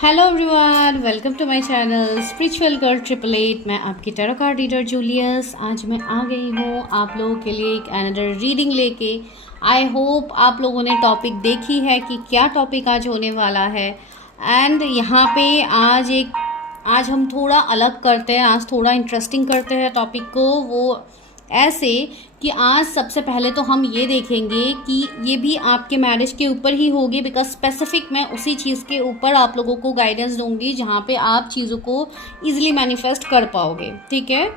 Hello everyone, welcome to my channel spiritual girl 888। मैं आपकी tarot card reader Julius. आज मैं आ गई हूँ आप लोगों के लिए एक अनदर रीडिंग लेके। आई होप आप लोगों ने टॉपिक देखी है कि क्या टॉपिक आज होने वाला है। एंड यहाँ पे आज हम थोड़ा अलग करते हैं, आज थोड़ा इंटरेस्टिंग करते हैं टॉपिक को। वो ऐसे कि आज सबसे पहले तो हम ये देखेंगे कि ये भी आपके मैरिज के ऊपर ही होगी, बिकॉज स्पेसिफिक मैं उसी चीज़ के ऊपर आप लोगों को गाइडेंस दूंगी जहाँ पे आप चीज़ों को ईजिली मैनिफेस्ट कर पाओगे। ठीक है,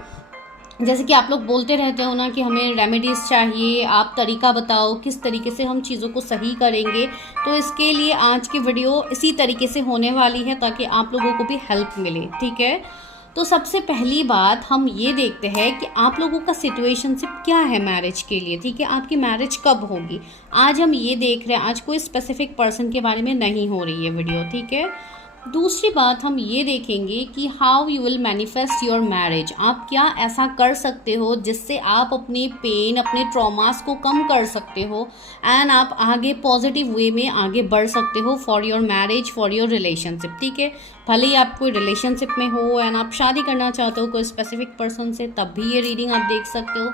जैसे कि आप लोग बोलते रहते हो ना कि हमें रेमेडीज़ चाहिए, आप तरीका बताओ किस तरीके से हम चीज़ों को सही करेंगे। तो इसके लिए आज की वीडियो इसी तरीके से होने वाली है ताकि आप लोगों को भी हेल्प मिले। ठीक है, तो सबसे पहली बात हम ये देखते हैं कि आप लोगों का सिचुएशनशिप क्या है मैरिज के लिए। ठीक है, आपकी मैरिज कब होगी आज हम ये देख रहे हैं। आज कोई स्पेसिफिक पर्सन के बारे में नहीं हो रही है वीडियो। ठीक है, दूसरी बात हम ये देखेंगे कि how you will manifest your marriage. आप क्या ऐसा कर सकते हो जिससे आप अपने पेन, अपने ट्रॉमास को कम कर सकते हो एंड आप आगे पॉजिटिव वे में आगे बढ़ सकते हो for your marriage, for your relationship. ठीक है, भले ही आप कोई रिलेशनशिप में हो एंड आप शादी करना चाहते हो कोई स्पेसिफिक पर्सन से, तब भी ये रीडिंग आप देख सकते हो।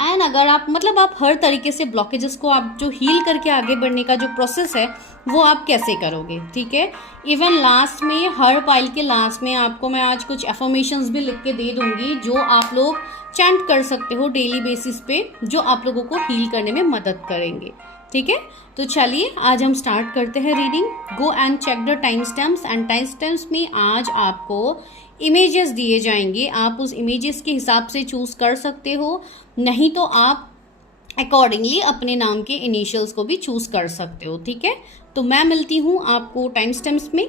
एंड अगर आप हर तरीके से ब्लॉकेजेस को आप जो हील करके आगे बढ़ने का जो प्रोसेस है वो आप कैसे करोगे। ठीक है, इवन लास्ट में, हर पाइल के लास्ट में आपको मैं आज कुछ एफर्मेशंस भी लिख के दे दूंगी जो आप लोग चैंट कर सकते हो डेली बेसिस पे, जो आप लोगों को हील करने में मदद करेंगे। ठीक है, तो चलिए आज हम स्टार्ट करते हैं reading. Go and check the time stamps. And time stamps में आज आपको इमेजेस दिए जाएंगे, आप उस इमेजेस के हिसाब से चूज कर सकते हो, नहीं तो आप अकॉर्डिंगली अपने नाम के इनिशियल्स को भी चूज कर सकते हो। ठीक है, तो मैं मिलती हूँ आपको टाइम स्टैम्प्स में।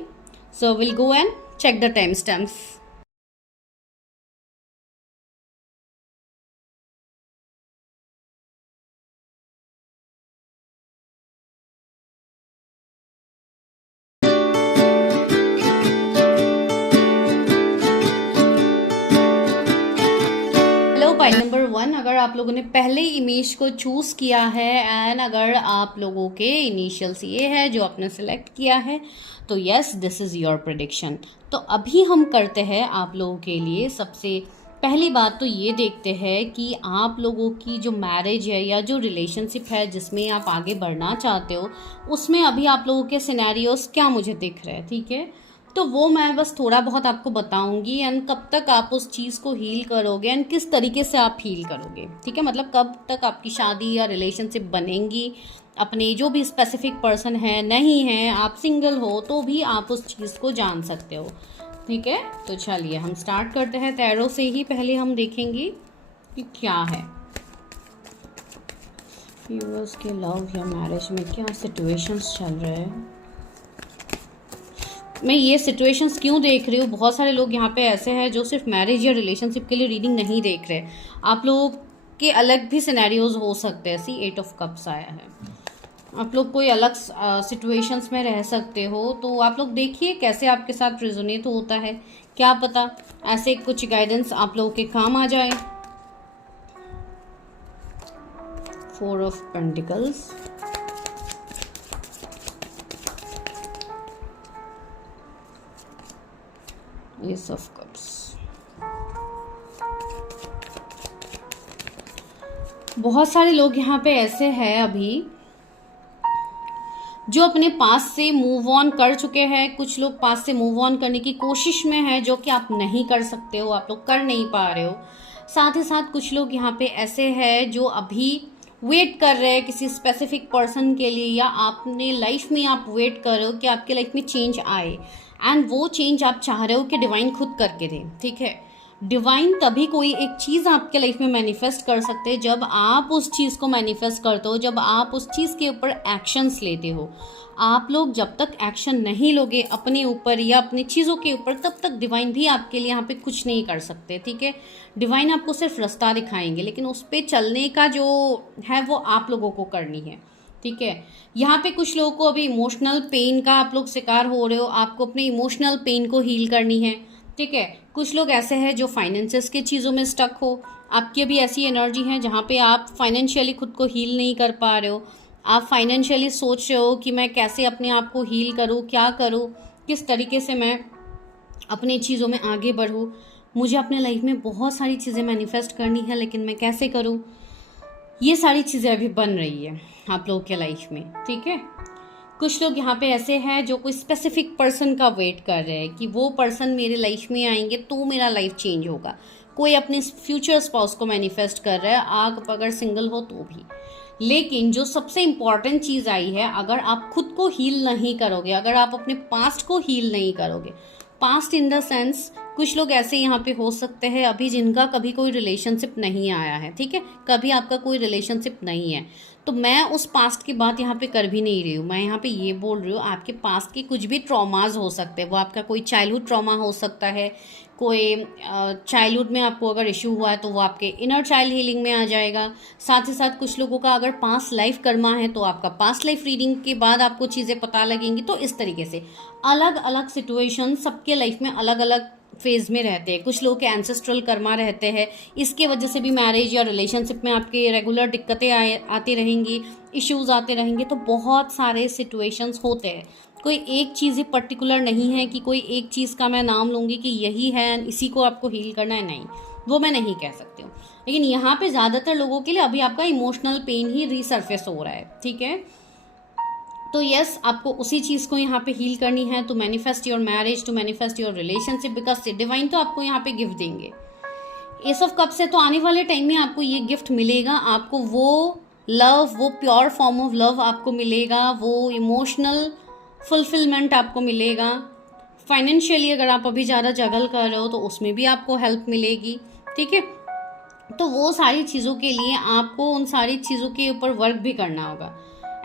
So will go and check the time stamps. File number 1, अगर आप लोगों ने पहले इमेज को चूज किया है एंड अगर आप लोगों के इनिशियल्स ये है जो आपने सेलेक्ट किया है, तो yes, this is your prediction. तो अभी हम करते हैं आप लोगों के लिए सबसे पहली बात तो ये देखते हैं कि आप लोगों की जो मैरिज है या जो रिलेशनशिप है जिसमें आप आगे बढ़ना चाहते हो, उसमें अभी आप लोगों के सिनेरियोस क्या मुझे दिख रहे हैं। ठीक है, तो वो मैं बस थोड़ा बहुत आपको बताऊंगी एंड कब तक आप उस चीज़ को हील करोगे एंड किस तरीके से आप हील करोगे। ठीक है, मतलब कब तक आपकी शादी या रिलेशनशिप बनेंगी, अपने जो भी स्पेसिफिक पर्सन है, नहीं है, आप सिंगल हो तो भी आप उस चीज़ को जान सकते हो। ठीक है, तो चलिए हम स्टार्ट करते हैं। टैरो से ही पहले हम देखेंगे कि क्या है व्यूअर्स के लव या मैरिज में क्या सिचुएशंस चल रहे हैं। मैं ये सिचुएशंस क्यों देख रही हूँ, बहुत सारे लोग यहाँ पे ऐसे हैं जो सिर्फ मैरिज या रिलेशनशिप के लिए रीडिंग नहीं देख रहे। आप लोगों के अलग भी सिनेरियोज हो सकते हैं। सी 8 ऑफ कप्स आया है, आप लोग कोई अलग सिचुएशंस में रह सकते हो, तो आप लोग देखिए कैसे आपके साथ रिजोनेट होता है। क्या पता ऐसे कुछ गाइडेंस आप लोगों के काम आ जाए। 4 of pentacles, S of cups. बहुत सारे लोग यहाँ पे ऐसे हैं अभी जो अपने पास से मूव ऑन कर चुके हैं। कुछ लोग पास से मूव ऑन करने की कोशिश में हैं, जो कि आप नहीं कर सकते हो, आप लोग कर नहीं पा रहे हो। साथ ही साथ कुछ लोग यहाँ पे ऐसे हैं जो अभी वेट कर रहे हैं किसी स्पेसिफिक पर्सन के लिए, या आपने लाइफ में आप वेट कर रहे हो कि आपके लाइफ में चेंज आए एंड वो चेंज आप चाह रहे हो कि डिवाइन खुद करके दे। ठीक है, डिवाइन तभी कोई एक चीज़ आपके लाइफ में मैनिफेस्ट कर सकते हैं जब आप उस चीज़ को मैनिफेस्ट करते हो, जब आप उस चीज़ के ऊपर एक्शंस लेते हो। आप लोग जब तक एक्शन नहीं लोगे अपने ऊपर या अपनी चीज़ों के ऊपर, तब तक डिवाइन भी आपके लिए यहाँ पे कुछ नहीं कर सकते। ठीक है, डिवाइन आपको सिर्फ रास्ता दिखाएंगे, लेकिन उस पर चलने का जो है वो आप लोगों को करनी है। ठीक है, यहाँ पे कुछ लोगों को अभी इमोशनल पेन का आप लोग शिकार हो रहे हो, आपको अपने इमोशनल पेन को हील करनी है। ठीक है, कुछ लोग ऐसे हैं जो फाइनेंसेस के चीज़ों में स्टक हो, आपकी अभी ऐसी एनर्जी है जहाँ पे आप फाइनेंशियली खुद को हील नहीं कर पा रहे हो। आप फाइनेंशियली सोच रहे हो कि मैं कैसे अपने आप को हील करूँ, क्या करूँ, किस तरीके से मैं अपनी चीज़ों में आगे बढ़ूँ। मुझे अपने लाइफ में बहुत सारी चीज़ें मैनिफेस्ट करनी है, लेकिन मैं कैसे करूँ, ये सारी चीज़ें अभी बन रही है आप लोगों के लाइफ में, ठीक है। कुछ लोग यहाँ पे ऐसे हैं जो कोई स्पेसिफिक पर्सन का वेट कर रहे हैं कि वो पर्सन मेरे लाइफ में आएंगे तो मेरा लाइफ चेंज होगा। कोई अपने फ्यूचर स्पाउस को मैनिफेस्ट कर रहा है, आग अगर सिंगल हो तो भी। लेकिन जो सबसे इम्पॉर्टेंट चीज़ आई है, अगर आप खुद को हील नहीं करोगे, अगर आप अपने पास्ट को हील नहीं करोगे, पास्ट इन द सेंस कुछ लोग ऐसे यहाँ पे हो सकते हैं अभी जिनका कभी कोई रिलेशनशिप नहीं आया है, ठीक है, कभी आपका कोई रिलेशनशिप नहीं है, तो मैं उस पास्ट की बात यहाँ पे कर भी नहीं रही हूँ। मैं यहाँ पे ये बोल रही हूँ आपके पास्ट के कुछ भी ट्रॉमाज हो सकते हैं। वो आपका कोई चाइल्डहुड ट्रॉमा हो सकता है, कोई चाइल्डहुड में आपको अगर इशू हुआ है तो वो आपके इनर चाइल्ड हीलिंग में आ जाएगा। साथ ही साथ कुछ लोगों का अगर पास्ट लाइफ कर्मा है तो आपका पास्ट लाइफ रीडिंग के बाद आपको चीज़ें पता लगेंगी। तो इस तरीके से अलग अलग सिचुएशन सबके लाइफ में अलग अलग फेज में रहते हैं। कुछ लोग के एंसेस्ट्रल कर्मा रहते हैं, इसके वजह से भी मैरिज या रिलेशनशिप में आपके रेगुलर दिक्कतें आती रहेंगी, इश्यूज आते रहेंगे। तो बहुत सारे सिचुएशंस होते हैं, कोई एक चीज़ ही पर्टिकुलर नहीं है कि कोई एक चीज़ का मैं नाम लूँगी कि यही है, इसी को आपको हील करना है, नहीं, वो मैं नहीं कह सकती हूँ। लेकिन यहाँ पे ज़्यादातर लोगों के लिए अभी आपका इमोशनल पेन ही रीसर्फेस हो रहा है, ठीक है। तो यस, आपको उसी चीज़ को यहाँ पे हील करनी है, to manifest your marriage, to manifest your relationship, because divine तो आपको यहाँ पे गिफ्ट देंगे। एस ऑफ कप से तो आने वाले टाइम में आपको ये गिफ्ट मिलेगा, आपको वो लव, वो प्योर फॉर्म ऑफ लव आपको मिलेगा, वो इमोशनल फुलफिलमेंट आपको मिलेगा। फाइनेंशियली अगर आप अभी ज़्यादा जगल कर रहे हो तो उसमें भी आपको हेल्प मिलेगी, ठीक है। तो वो सारी चीज़ों के लिए आपको उन सारी चीज़ों के ऊपर वर्क भी करना होगा।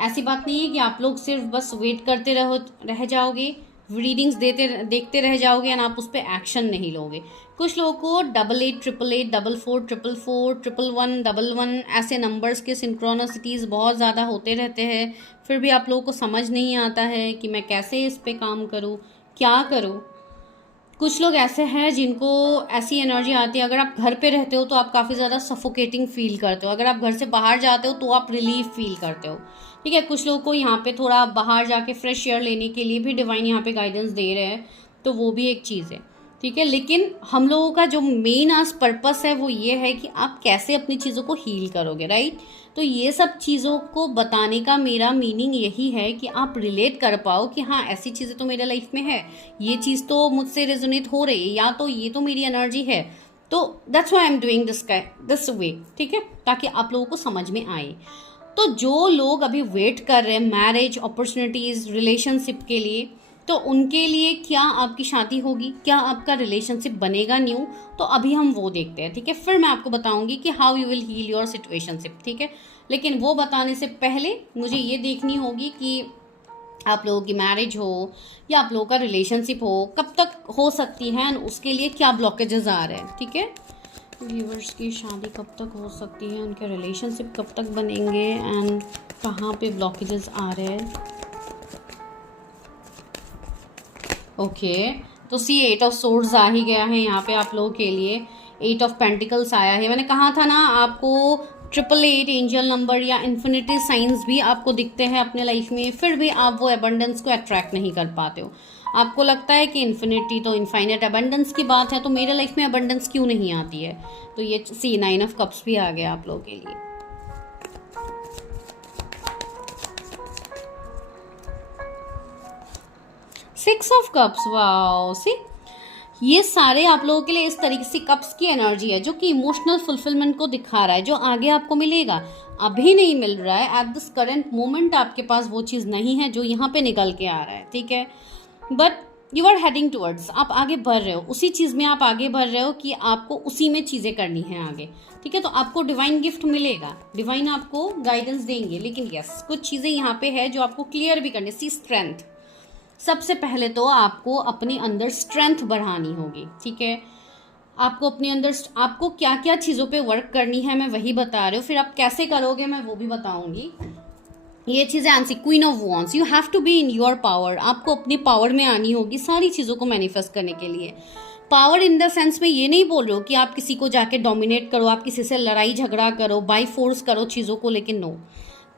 ऐसी बात नहीं है कि आप लोग सिर्फ बस वेट करते रह जाओगे, रीडिंग्स देखते रह जाओगे और आप उस पर एक्शन नहीं लोगे। कुछ लोगों को 88, 888, 44, 444, 111, 11 ऐसे नंबर्स के सिंक्रोनिसिटीज़ बहुत ज़्यादा होते रहते हैं, फिर भी आप लोगों को समझ नहीं आता है कि मैं कैसे इस पे काम करूँ, क्या करूँ। कुछ लोग ऐसे हैं जिनको ऐसी एनर्जी आती है, अगर आप घर पे रहते हो तो आप काफ़ी ज़्यादा सफोकेटिंग फील करते हो, अगर आप घर से बाहर जाते हो तो आप रिलीफ फील करते हो, ठीक है। कुछ लोगों को यहाँ पे थोड़ा बाहर जाके फ्रेश एयर लेने के लिए भी डिवाइन यहाँ पे गाइडेंस दे रहे हैं, तो वो भी एक चीज़ है, ठीक है। लेकिन हम लोगों का जो मेन आज पर्पस है वो ये है कि आप कैसे अपनी चीज़ों को हील करोगे, राइट। तो ये सब चीज़ों को बताने का मेरा मीनिंग यही है कि आप रिलेट कर पाओ कि हाँ, ऐसी चीज़ें तो मेरे लाइफ में है, ये चीज़ तो मुझसे रेजोनेट हो रही है, या तो ये तो मेरी एनर्जी है। तो that's why I am doing this way, ठीक है, ताकि आप लोगों को समझ में आए। तो जो लोग अभी वेट कर रहे हैं मैरिज अपॉर्चुनिटीज़ रिलेशनशिप के लिए, तो उनके लिए क्या आपकी शादी होगी, क्या आपका रिलेशनशिप बनेगा न्यू, तो अभी हम वो देखते हैं, ठीक है। फिर मैं आपको बताऊंगी कि how you will heal your situationship, ठीक है। लेकिन वो बताने से पहले मुझे ये देखनी होगी कि आप लोगों की मैरिज हो या आप लोगों का रिलेशनशिप हो, कब तक हो सकती है, उसके लिए क्या ब्लॉकेजेस आ रहे हैं, ठीक है। व्यूअर्स की शादी कब तक हो सकती है, उनके रिलेशनशिप कब तक बनेंगे एंड कहाँ पे ब्लॉकेजेस आ रहे हैं। ओके, तो सी 8 ऑफ सोर्ड्स आ ही गया है यहाँ पे आप लोगों के लिए, 8 ऑफ पेंटिकल्स आया है। मैंने कहा था ना आपको 888 एंजल नंबर या इन्फिनिटी साइंस भी आपको दिखते हैं अपने लाइफ में, फिर भी आप वो एबंडेंस को अट्रैक्ट नहीं कर पाते हो। आपको लगता है कि इन्फिनिटी तो इनफाइनाइट एबंडेंस की बात है, तो मेरे लाइफ में एबंडेंस क्यों नहीं आती है। तो ये सी 9 ऑफ कप्स भी आ गया आप लोगों के लिए। सिक्स ऑफ कप्स, वाओ, सी ये सारे आप लोगों के लिए इस तरीके से कप्स की एनर्जी है जो कि इमोशनल फुलफिलमेंट को दिखा रहा है, जो आगे आपको मिलेगा, अभी नहीं मिल रहा है। एट दिस करंट मोमेंट आपके पास वो चीज़ नहीं है जो यहाँ पे निकल के आ रहा है, ठीक है। But you are heading towards, आप आगे बढ़ रहे हो, उसी चीज़ में आप आगे बढ़ रहे हो कि आपको उसी में चीज़ें करनी है आगे, ठीक है। तो आपको डिवाइन गिफ्ट मिलेगा, डिवाइन आपको गाइडेंस देंगे। लेकिन यस, कुछ चीज़ें यहाँ पे है जो आपको क्लियर भी करनी। सी स्ट्रेंथ, सबसे पहले तो आपको अपने अंदर स्ट्रेंथ बढ़ानी होगी, ठीक है। आपको अपने अंदर आपको क्या क्या चीज़ों पे वर्क करनी है मैं वही बता रही हूँ, फिर आप कैसे करोगे मैं वो भी बताऊंगी। ये चीज़ें आंसी, queen of wands, you have to be in your power, आपको अपनी पावर में आनी होगी सारी चीज़ों को मैनिफेस्ट करने के लिए। पावर इन द सेंस में ये नहीं बोल रहे हो कि आप किसी को जाके डोमिनेट करो, आप किसी से लड़ाई झगड़ा करो, बाई फोर्स करो चीज़ों को, लेकिन नो,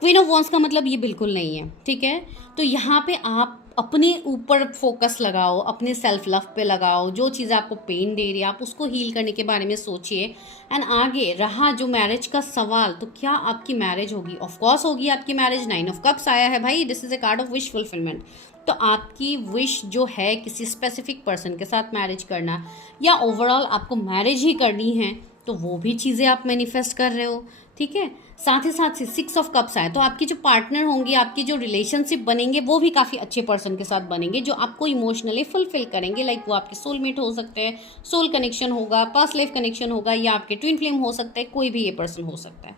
क्वीन ऑफ वॉन्ड्स का मतलब ये बिल्कुल नहीं है, ठीक है। तो यहाँ पे आप अपने ऊपर फोकस लगाओ, अपने सेल्फ लव पे लगाओ, जो चीज़ें आपको पेन दे रही है आप उसको हील करने के बारे में सोचिए। एंड आगे रहा जो मैरिज का सवाल, तो क्या आपकी मैरिज होगी? ऑफ कोर्स होगी आपकी मैरिज। 9 ऑफ कप्स आया है भाई, this is a card of wish fulfilment. तो आपकी विश जो है किसी स्पेसिफिक पर्सन के साथ मैरिज करना, या ओवरऑल आपको मैरिज ही करनी है, तो वो भी चीज़ें आप मैनिफेस्ट कर रहे हो, ठीक है। साथ ही साथ 6 ऑफ कप्स आए, तो आपकी जो पार्टनर होंगे, आपकी जो रिलेशनशिप बनेंगे, वो भी काफ़ी अच्छे पर्सन के साथ बनेंगे जो आपको इमोशनली फुलफिल करेंगे। लाइक वो आपके सोलमेट हो सकते हैं, सोल कनेक्शन होगा, पास्ट लाइफ कनेक्शन होगा, या आपके ट्विन फ्लेम हो सकते हैं, कोई भी ये पर्सन हो सकता है।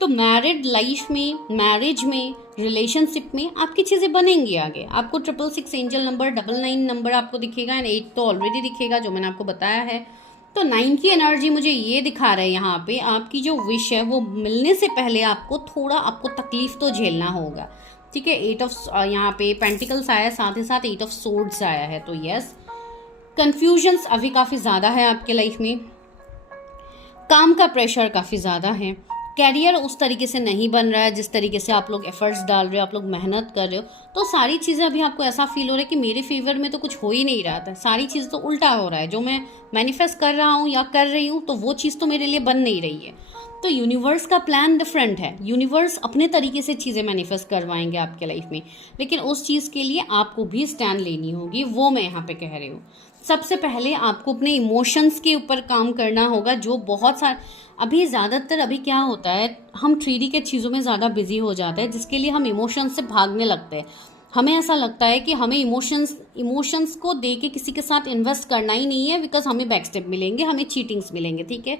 तो मैरिड लाइफ में, मैरिज में, रिलेशनशिप में आपकी चीज़ें बनेंगी आगे। आपको 666 एंजल नंबर, 99 नंबर आपको दिखेगा, एंड 8 तो ऑलरेडी दिखेगा जो मैंने आपको बताया है। तो 9 की एनर्जी मुझे ये दिखा रहा है यहाँ पे, आपकी जो विश है वो मिलने से पहले आपको थोड़ा आपको तकलीफ तो झेलना होगा, ठीक है। 8 ऑफ यहाँ पे पेंटिकल्स आया है, साथ ही साथ 8 ऑफ सोर्ड्स आया है। तो यस, कंफ्यूजन्स अभी काफ़ी ज़्यादा है आपके लाइफ में, काम का प्रेशर काफ़ी ज़्यादा है, कैरियर उस तरीके से नहीं बन रहा है जिस तरीके से आप लोग एफर्ट्स डाल रहे हो, आप लोग मेहनत कर रहे हो। तो सारी चीज़ें अभी आपको ऐसा फील हो रहा है कि मेरे फेवर में तो कुछ हो ही नहीं रहा था, सारी चीज़ तो उल्टा हो रहा है, जो मैं मैनिफेस्ट कर रहा हूँ या कर रही हूँ तो वो चीज़ तो मेरे लिए बन नहीं रही है। तो यूनिवर्स का प्लान डिफरेंट है, यूनिवर्स अपने तरीके से चीज़ें मैनिफेस्ट करवाएंगे आपके लाइफ में, लेकिन उस चीज़ के लिए आपको भी स्टैंड लेनी होगी, वो मैं यहाँ पे कह रही हूँ। सबसे पहले आपको अपने इमोशंस के ऊपर काम करना होगा, जो बहुत सारे अभी ज़्यादातर अभी क्या होता है, हम 3D के चीज़ों में ज़्यादा बिजी हो जाते हैं, जिसके लिए हम इमोशंस से भागने लगते हैं। हमें ऐसा लगता है कि हमें इमोशंस को दे के किसी के साथ इन्वेस्ट करना ही नहीं है, बिकॉज हमें बैकस्टेप मिलेंगे, हमें चीटिंग्स मिलेंगे, ठीक है।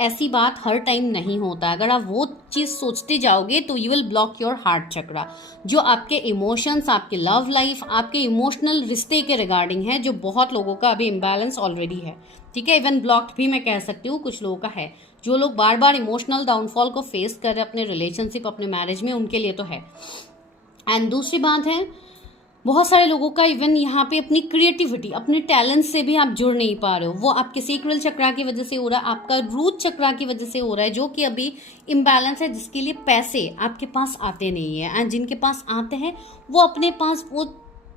ऐसी बात हर टाइम नहीं होता। अगर आप वो चीज़ सोचते जाओगे तो you will block your heart chakra, जो आपके इमोशंस, आपके लव लाइफ, आपके इमोशनल रिश्ते के रिगार्डिंग है, जो बहुत लोगों का अभी इम्बैलेंस ऑलरेडी है, ठीक है। इवन ब्लॉक्ड भी मैं कह सकती हूँ, कुछ लोगों का है, जो लोग बार बार इमोशनल डाउनफॉल को फेस कर रहे हैं अपने रिलेशनशिप, अपने मैरिज में, उनके लिए तो है। एंड दूसरी बात है, बहुत सारे लोगों का इवन यहाँ पे अपनी क्रिएटिविटी, अपने टैलेंट से भी आप जुड़ नहीं पा रहे हो, वो आपके सेक्रल चक्रा की वजह से हो रहा है, आपका रूट चक्रा की वजह से हो रहा है, जो कि अभी इम्बैलेंस है, जिसके लिए पैसे आपके पास आते नहीं है। एंड जिनके पास आते हैं वो अपने पास वो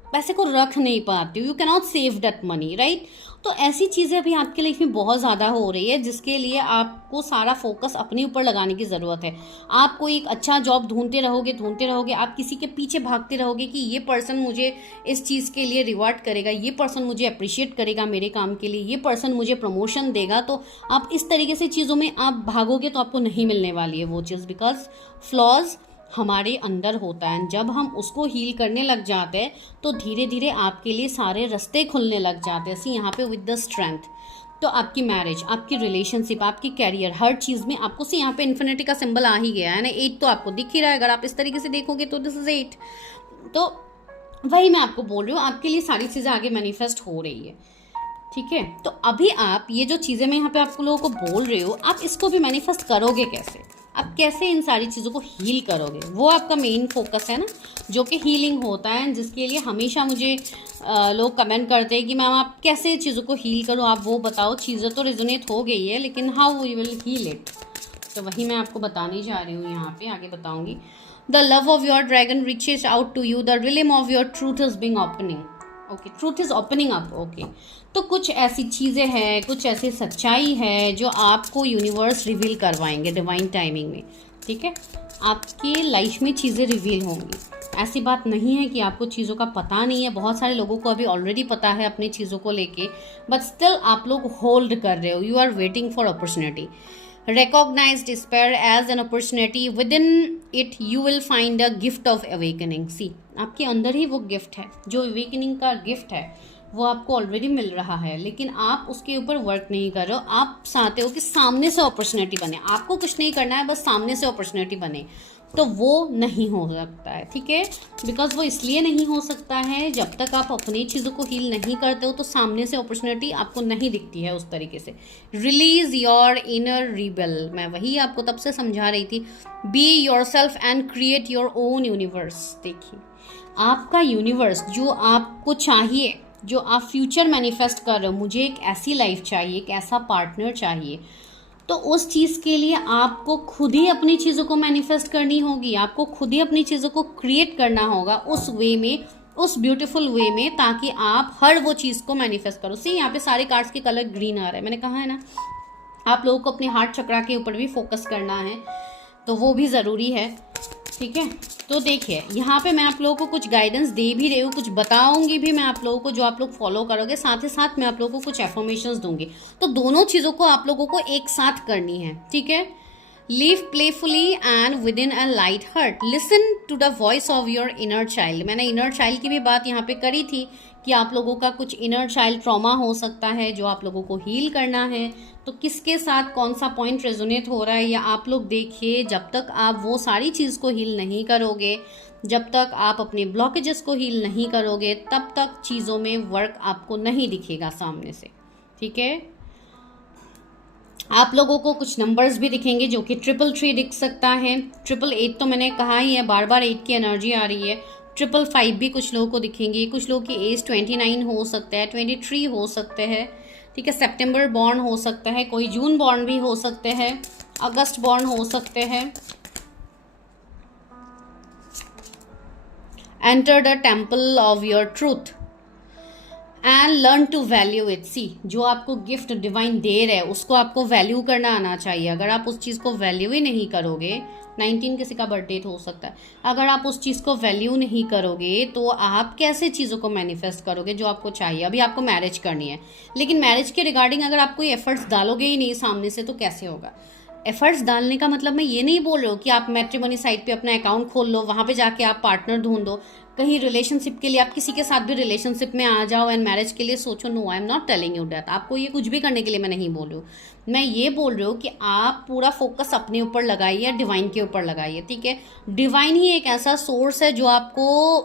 पैसे को रख नहीं पाते, you can not save that money, right. तो ऐसी चीज़ें अभी आपके लाइफ में बहुत ज़्यादा हो रही है, जिसके लिए आपको सारा फोकस अपने ऊपर लगाने की ज़रूरत है। आप कोई एक अच्छा जॉब ढूंढते रहोगे, आप किसी के पीछे भागते रहोगे कि ये पर्सन मुझे इस चीज़ के लिए रिवार्ड करेगा, ये पर्सन मुझे अप्रिशिएट करेगा मेरे काम के लिए, ये पर्सन मुझे प्रमोशन देगा। तो आप इस तरीके से चीज़ों में आप भागोगे तो आपको नहीं मिलने वाली है वो चीज़, बिकॉज फ्लॉज हमारे अंदर होता है। जब हम उसको हील करने लग जाते हैं तो धीरे धीरे आपके लिए सारे रास्ते खुलने लग जाते हैं। यहाँ पे विद द स्ट्रेंथ, तो आपकी मैरिज, आपकी रिलेशनशिप, आपकी कैरियर, हर चीज़ में आपको यहाँ पे इन्फिनिटी का सिंबल आ ही गया है ना, 8 तो आपको दिख ही रहा है। अगर आप इस तरीके से देखोगे तो दिस इज 8। तो वही मैं आपको बोल रही हूँ, आपके लिए सारी चीज़ें आगे मैनिफेस्ट हो रही है, ठीक है। तो अभी आप ये जो चीज़ें मैं यहाँ पे आपको लोगों को बोल रही हूँ, आप इसको भी मैनिफेस्ट करोगे कैसे, आप कैसे इन सारी चीज़ों को हील करोगे, वो आपका मेन फोकस है ना, जो कि हीलिंग होता है। जिसके लिए हमेशा मुझे लोग कमेंट करते हैं कि मैम आप कैसे चीज़ों को हील करो, आप वो बताओ। चीज़ें तो रेजोनेट हो गई है, लेकिन how you will heal it, तो वही मैं आपको बताने जा रही हूँ, यहाँ पे आगे बताऊँगी। The love of your dragon reaches out to you, the realm of your truth is being opening, okay, truth is opening up, okay. तो कुछ ऐसी चीज़ें हैं, कुछ ऐसी सच्चाई है जो आपको यूनिवर्स रिवील करवाएंगे डिवाइन टाइमिंग में, ठीक है। आपकी लाइफ में चीज़ें रिवील होंगी, ऐसी बात नहीं है कि आपको चीज़ों का पता नहीं है। बहुत सारे लोगों को अभी ऑलरेडी पता है अपनी चीज़ों को लेके, बट स्टिल आप लोग होल्ड कर रहे हो, you are waiting for opportunity. Recognize despair as an opportunity. Within it you will find a gift of awakening. See, आपके अंदर ही वो गिफ्ट है, जो awakening का गिफ्ट है वो आपको ऑलरेडी मिल रहा है, लेकिन आप उसके ऊपर वर्क नहीं कर रहे हो। आप चाहते हो कि सामने से अपॉर्चुनिटी बने, आपको कुछ नहीं करना है, बस सामने से अपॉर्चुनिटी बने, तो वो नहीं हो सकता है, ठीक है। बिकॉज वो इसलिए नहीं हो सकता है, जब तक आप अपनी चीज़ों को हील नहीं करते हो तो सामने से अपॉर्चुनिटी आपको नहीं दिखती है उस तरीके से। रिलीज योर इनर रिबेल, मैं वही आपको तब से समझा रही थी। Be your self and create your own universe. देखिए, आपका यूनिवर्स जो आपको चाहिए, जो आप फ्यूचर मैनिफेस्ट कर रहे हो, मुझे एक ऐसी लाइफ चाहिए, एक ऐसा पार्टनर चाहिए, तो उस चीज़ के लिए आपको खुद ही अपनी चीज़ों को मैनिफेस्ट करनी होगी, आपको खुद ही अपनी चीज़ों को क्रिएट करना होगा उस वे में उस ब्यूटीफुल वे में, ताकि आप हर वो चीज़ को मैनिफेस्ट करो। सी यहाँ पे सारे कार्ड्स के कलर ग्रीन आ रहा है, मैंने कहा है ना आप लोगों को अपने हार्ट चक्रा के ऊपर भी फोकस करना है, तो वो भी ज़रूरी है, ठीक है। तो देखिए यहाँ पे मैं आप लोगों को कुछ गाइडेंस दे भी रही हूँ, कुछ बताऊंगी भी मैं आप लोगों को, जो आप लोग फॉलो करोगे, साथ ही साथ मैं आप लोगों को कुछ एफर्मेशंस दूंगी। तो दोनों चीज़ों को आप लोगों को एक साथ करनी है, ठीक है। Live playfully and with in a light heart, listen to the voice of your inner child. मैंने इनर चाइल्ड की भी बात यहाँ पे करी थी कि आप लोगों का कुछ इनर चाइल्ड ट्रॉमा हो सकता है जो आप लोगों को हील करना है। तो किसके साथ कौन सा पॉइंट रेजोनेट हो रहा है, या आप लोग देखिए, जब तक आप वो सारी चीज़ को हील नहीं करोगे, जब तक आप अपने ब्लॉकेजेस को हील नहीं करोगे, तब तक चीज़ों में वर्क आपको नहीं दिखेगा सामने से, ठीक है। आप लोगों को कुछ नंबर्स भी दिखेंगे जो कि 333 दिख सकता है, 888 तो मैंने कहा ही है, बार बार 8 की एनर्जी आ रही है। 555 भी कुछ लोगों को दिखेंगे, कुछ लोगों की एज 29 हो सकता है, 23 हो सकते हैं, ठीक है। सितंबर बॉर्न हो सकता है, कोई जून बॉर्न भी हो सकते हैं, अगस्त बॉर्न हो सकते हैं। Enter the temple of your truth and learn to value it. See, जो आपको गिफ्ट डिवाइन दे रहे हैं उसको आपको वैल्यू करना आना चाहिए। अगर आप उस चीज़ को वैल्यू ही नहीं करोगे, 19 किसी का बर्थडे हो सकता है, अगर आप उस चीज़ को वैल्यू नहीं करोगे तो आप कैसे चीज़ों को मैनिफेस्ट करोगे जो आपको चाहिए। अभी आपको मैरिज करनी है, लेकिन मैरिज के रिगार्डिंग अगर आप कोई एफर्ट्स डालोगे ही नहीं सामने से, तो कैसे होगा। एफर्ट्स डालने का मतलब मैं ये नहीं बोल रही हूँ कि आप मैट्रिमोनी साइट पे अपना अकाउंट खोल लो, वहाँ पे जाके आप पार्टनर ढूंढो, कहीं रिलेशनशिप के लिए आप किसी के साथ भी रिलेशनशिप में आ जाओ एंड मैरिज के लिए सोचो। No, I am not telling you that. आपको ये कुछ भी करने के लिए मैं नहीं बोल रही हूँ। मैं ये बोल रही हूँ कि आप पूरा फोकस अपने ऊपर लगाइए, डिवाइन के ऊपर लगाइए, ठीक है। डिवाइन ही एक ऐसा सोर्स है जो आपको,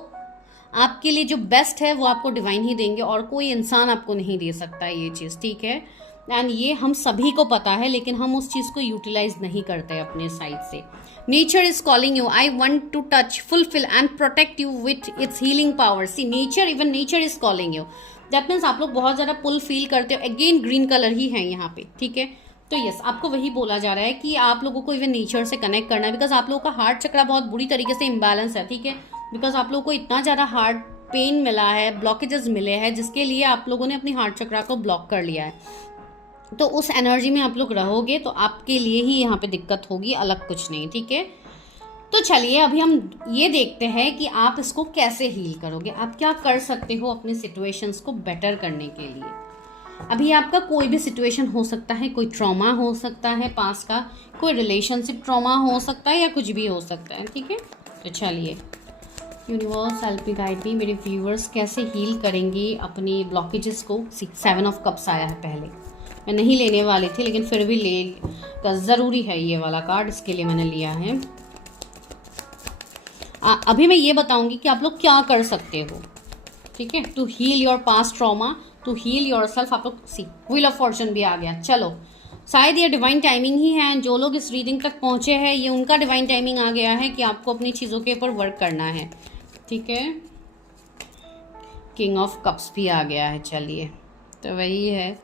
आपके लिए जो बेस्ट है वो आपको डिवाइन ही देंगे, और कोई इंसान आपको नहीं दे सकता है ये चीज़, ठीक है। एंड ये हम सभी को पता है, लेकिन हम उस चीज़ को यूटिलाइज नहीं करते अपने साइड से। Nature is calling you, I want to touch, fulfill and protect you with its healing power. See, nature, even nature is calling you. That means आप लोग बहुत ज़्यादा पुल फील करते हो। अगेन ग्रीन कलर ही है यहाँ पे, ठीक है। तो यस, आपको वही बोला जा रहा है कि आप लोगों को इवन नेचर से कनेक्ट करना है, बिकॉज आप लोगों का हार्ट चक्रा बहुत बुरी तरीके से इम्बैलेंस है, ठीक है। बिकॉज आप लोगों को इतना ज़्यादा हार्ट पेन मिला है, ब्लॉकेजेस मिले हैं, जिसके लिए आप लोगों ने अपनी हार्ट चक्रा को ब्लॉक कर लिया है। तो उस एनर्जी में आप लोग रहोगे तो आपके लिए ही यहाँ पे दिक्कत होगी, अलग कुछ नहीं, ठीक है। तो चलिए अभी हम ये देखते हैं कि आप इसको कैसे हील करोगे, आप क्या कर सकते हो अपनी सिचुएशंस को बेटर करने के लिए। अभी आपका कोई भी सिचुएशन हो सकता है, कोई ट्रॉमा हो सकता है पास का, कोई रिलेशनशिप ट्रॉमा हो सकता है, या कुछ भी हो सकता है, ठीक है। तो चलिए, universe help me guide me, मेरे व्यूअर्स कैसे हील करेंगे अपनी ब्लॉकेजेस को। 7 ऑफ कप्स आया है, पहले मैं नहीं लेने वाली थी लेकिन फिर भी ले का ज़रूरी है ये वाला कार्ड, इसके लिए मैंने लिया है। अभी मैं ये बताऊंगी कि आप लोग क्या कर सकते हो, ठीक है, to heal your past trauma, to heal yourself. आप लोग सी, व्हील ऑफ फॉर्चून भी आ गया। चलो, शायद ये डिवाइन टाइमिंग ही है, जो लोग इस रीडिंग तक पहुंचे हैं ये उनका डिवाइन टाइमिंग आ गया है कि आपको अपनी चीज़ों के ऊपर वर्क करना है, ठीक है। किंग ऑफ कप्स भी आ गया है, चलिए, तो वही है।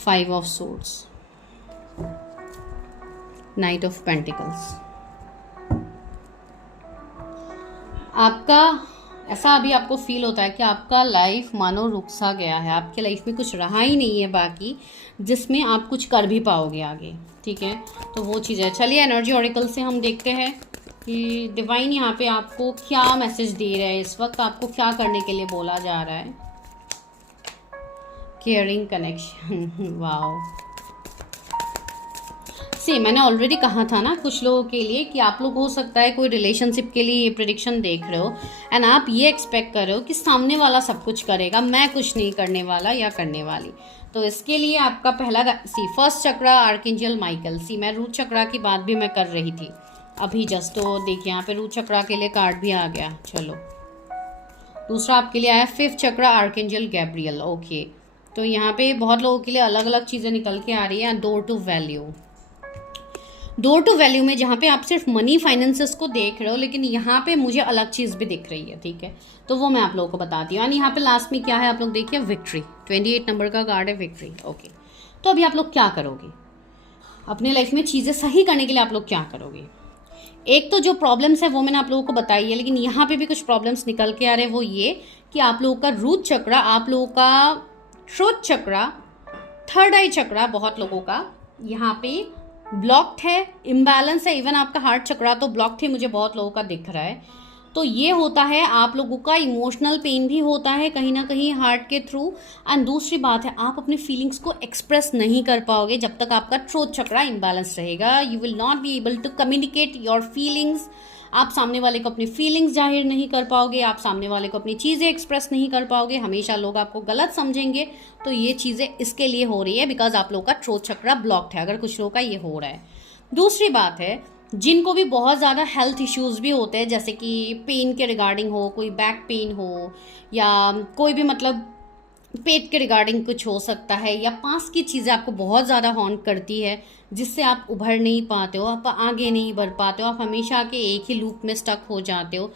5 of swords, night of pentacles. आपका ऐसा अभी आपको फील होता है कि आपका लाइफ मानो रुक सा गया है, आपके लाइफ में कुछ रहा ही नहीं है बाकी जिसमें आप कुछ कर भी पाओगे आगे, ठीक है। तो वो चीज़ है। चलिए एनर्जी ऑरिकल से हम देखते हैं कि डिवाइन यहाँ पे आपको क्या मैसेज दे रहा है, इस वक्त आपको क्या करने के लिए बोला जा रहा है। Caring connection, wow. सी, मैंने ऑलरेडी कहा था ना कुछ लोगों के लिए कि आप लोग हो सकता है कोई रिलेशनशिप के लिए ये प्रेडिक्शन देख रहे हो एंड आप ये एक्सपेक्ट कर रहे हो कि सामने वाला सब कुछ करेगा, मैं कुछ नहीं करने वाला या करने वाली। तो इसके लिए आपका पहला सी, फर्स्ट चक्रा आर्कएंजल माइकल। सी, मैं रूट चक्रा की बात भी मैं कर रही थी अभी जस्ट, तो देखिए यहाँ पे रूट चक्रा के लिए कार्ड भी आ गया। चलो, दूसरा आपके लिए आया 5th चक्रा आर्कएंजल गैब्रियल। ओके, तो यहाँ पे बहुत लोगों के लिए अलग अलग चीज़ें निकल के आ रही हैं। Door to value, door to value में जहाँ पे आप सिर्फ मनी फाइनेंसेस को देख रहे हो, लेकिन यहाँ पे मुझे अलग चीज़ भी दिख रही है, ठीक है। तो वो मैं आप लोगों को बताती हूँ। यानी यहाँ पे लास्ट में क्या है आप लोग देखिए, विक्ट्री। 28 नंबर का कार्ड है, विक्ट्री। ओके, तो अभी आप लोग क्या करोगे अपने लाइफ में चीज़ें सही करने के लिए, आप लोग क्या करोगे। एक तो जो प्रॉब्लम्स है वो मैंने आप लोगों को बताई है, लेकिन यहाँ पे भी कुछ प्रॉब्लम्स निकल के आ रहे हैं। वो ये कि आप लोगों का रूट चक्र, आप लोगों का थ्रोट चक्र, थर्ड आई चक्र बहुत लोगों का यहाँ पे ब्लॉक्ड है, इम्बैलेंस है। इवन आपका हार्ट चक्र तो ब्लॉक्ड ही मुझे बहुत लोगों का दिख रहा है। तो ये होता है, आप लोगों का इमोशनल पेन भी होता है कहीं ना कहीं हार्ट के थ्रू। एंड दूसरी बात है, आप अपने फीलिंग्स को एक्सप्रेस नहीं कर पाओगे जब तक आपका थ्रोट चक्र इम्बैलेंस रहेगा। You will not be able to communicate your feelings. आप सामने वाले को अपनी फीलिंग्स जाहिर नहीं कर पाओगे, आप सामने वाले को अपनी चीज़ें एक्सप्रेस नहीं कर पाओगे, हमेशा लोग आपको गलत समझेंगे। तो ये चीज़ें इसके लिए हो रही है बिकॉज आप लोगों का थ्रोट चक्र ब्लॉक्ड है, अगर कुछ लोगों का ये हो रहा है। दूसरी बात है, जिनको भी बहुत ज़्यादा हेल्थ इश्यूज़ भी होते हैं, जैसे कि पेन के रिगार्डिंग हो, कोई बैक पेन हो, या कोई भी मतलब पेट के रिगार्डिंग कुछ हो सकता है, या पास की चीज़ें आपको बहुत ज़्यादा हॉन्ट करती है जिससे आप उभर नहीं पाते हो, आप आगे नहीं बढ़ पाते हो, आप हमेशा के एक ही लूप में स्टक हो जाते हो।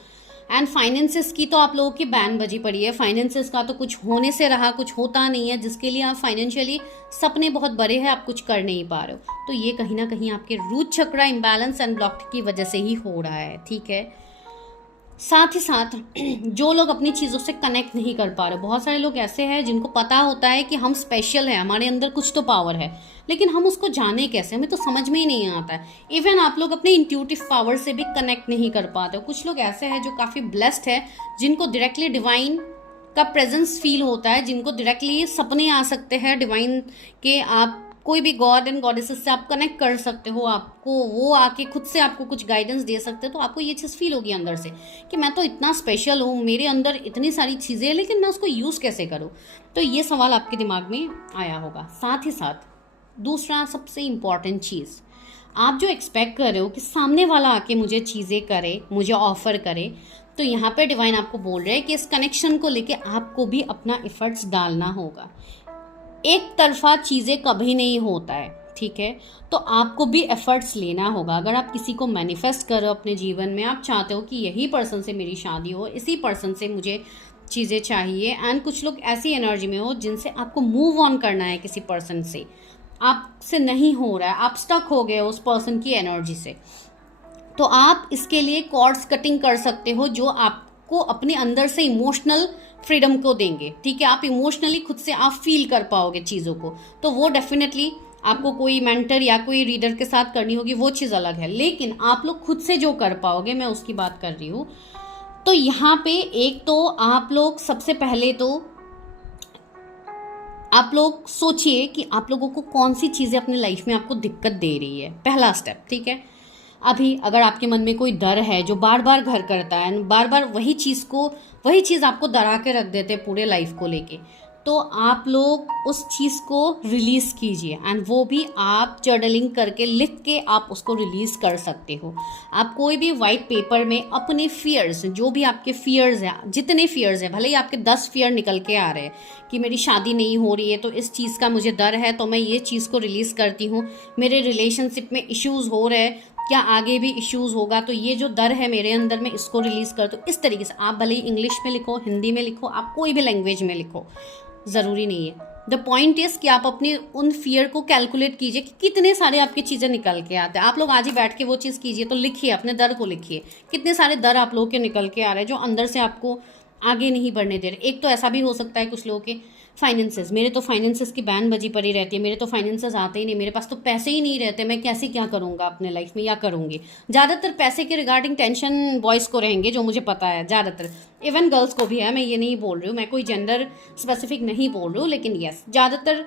एंड फाइनेंसेस की तो आप लोगों की बैन बजी पड़ी है। फाइनेंसेस का तो कुछ होने से रहा, कुछ होता नहीं है, जिसके लिए आप फाइनेंशियली सपने बहुत बड़े हैं, आप कुछ कर नहीं पा रहे हो। तो ये कहीं ना कहीं आपके रूट चक्र इम्बैलेंस एंड ब्लॉक की वजह से ही हो रहा है, ठीक है। साथ ही साथ जो लोग अपनी चीज़ों से कनेक्ट नहीं कर पा रहे, बहुत सारे लोग ऐसे हैं जिनको पता होता है कि हम स्पेशल हैं, हमारे अंदर कुछ तो पावर है, लेकिन हम उसको जाने कैसे, हमें तो समझ में ही नहीं आता है। इवन आप लोग अपने इंट्यूटिव पावर से भी कनेक्ट नहीं कर पाते हो। कुछ लोग ऐसे हैं जो काफ़ी ब्लेस्ड है, जिनको डायरेक्टली डिवाइन का प्रेजेंस फील होता है, जिनको डायरेक्टली सपने आ सकते हैं डिवाइन के, आप कोई भी गॉड एंड गॉडेसेस से आप कनेक्ट कर सकते हो, आपको वो आके खुद से आपको कुछ गाइडेंस दे सकते हो। तो आपको ये चीज़ फील होगी अंदर से कि मैं तो इतना स्पेशल हूँ, मेरे अंदर इतनी सारी चीज़ें हैं, लेकिन मैं उसको यूज़ कैसे करूँ। तो ये सवाल आपके दिमाग में आया होगा। साथ ही साथ दूसरा सबसे इम्पॉर्टेंट चीज़, आप जो एक्सपेक्ट कर रहे हो कि सामने वाला आके मुझे चीज़ें करे, मुझे ऑफर करे, तो यहाँ पे डिवाइन आपको बोल रहे हैं कि इस कनेक्शन को लेके आपको भी अपना एफर्ट्स डालना होगा। एक तरफा चीज़ें कभी नहीं होता है, ठीक है। तो आपको भी एफर्ट्स लेना होगा। अगर आप किसी को मैनिफेस्ट करो अपने जीवन में, आप चाहते हो कि यही पर्सन से मेरी शादी हो, इसी पर्सन से मुझे चीज़ें चाहिए, एंड कुछ लोग ऐसी एनर्जी में हो जिनसे आपको मूव ऑन करना है, किसी पर्सन से आपसे नहीं हो रहा है, आप स्टक हो गए हो उस पर्सन की एनर्जी से, तो आप इसके लिए कॉर्ड्स कटिंग कर सकते हो, जो आपको अपने अंदर से इमोशनल फ्रीडम को देंगे, ठीक है। आप इमोशनली खुद से आप फील कर पाओगे चीज़ों को, तो वो डेफिनेटली आपको कोई मेंटर या कोई रीडर के साथ करनी होगी, वो चीज़ अलग है। लेकिन आप लोग खुद से जो कर पाओगे, मैं उसकी बात कर रही हूँ। तो यहाँ पे एक तो आप लोग सबसे पहले तो आप लोग सोचिए कि आप लोगों को कौन सी चीज़ें अपनी लाइफ में आपको दिक्कत दे रही है, पहला स्टेप, ठीक है। अभी अगर आपके मन में कोई डर है जो बार बार घर करता है, बार बार वही चीज़ आपको डरा के रख देते पूरे लाइफ को लेके, तो आप लोग उस चीज़ को रिलीज़ कीजिए। एंड वो भी आप जर्नलिंग करके, लिख के आप उसको रिलीज़ कर सकते हो। आप कोई भी वाइट पेपर में अपने फियर्स, जो भी आपके फियर्स हैं, जितने फियर्स हैं, भले ही आपके 10 फियर निकल के आ रहे हैं कि मेरी शादी नहीं हो रही है तो इस चीज़ का मुझे डर है, तो मैं ये चीज़ को रिलीज़ करती हूँ। मेरे रिलेशनशिप में इश्यूज़ हो रहे हैं, क्या आगे भी इश्यूज़ होगा, तो ये जो डर है मेरे अंदर में, इसको रिलीज़ कर दो। इस तरीके से आप भले ही इंग्लिश में लिखो, हिंदी में लिखो, आप कोई भी लैंग्वेज में लिखो, ज़रूरी नहीं है। द पॉइंट इज़ कि आप अपने उन फियर को कैलकुलेट कीजिए कि कितने सारे आपकी चीज़ें निकल के आते हैं। आप लोग आज ही बैठ के वो चीज़ कीजिए, तो लिखिए, अपने डर को लिखिए, कितने सारे डर आप लोगों के निकल के आ रहे हैं जो अंदर से आपको आगे नहीं बढ़ने दे रहे। एक तो ऐसा भी हो सकता है कुछ लोगों के फाइनेंसेस, मेरे तो फाइनेंसेस की बैन बजी पड़ी रहती है, मेरे तो फाइनेंसेस आते ही नहीं, मेरे पास तो पैसे ही नहीं रहते, मैं कैसे क्या करूँगा अपने लाइफ में या करूँगी। ज़्यादातर पैसे के रिगार्डिंग टेंशन बॉयज़ को रहेंगे, जो मुझे पता है, ज़्यादातर। इवन गर्ल्स को भी है, मैं ये नहीं बोल रही हूँ, मैं कोई जेंडर स्पेसिफिक नहीं बोल रही हूँ, लेकिन यस, ज़्यादातर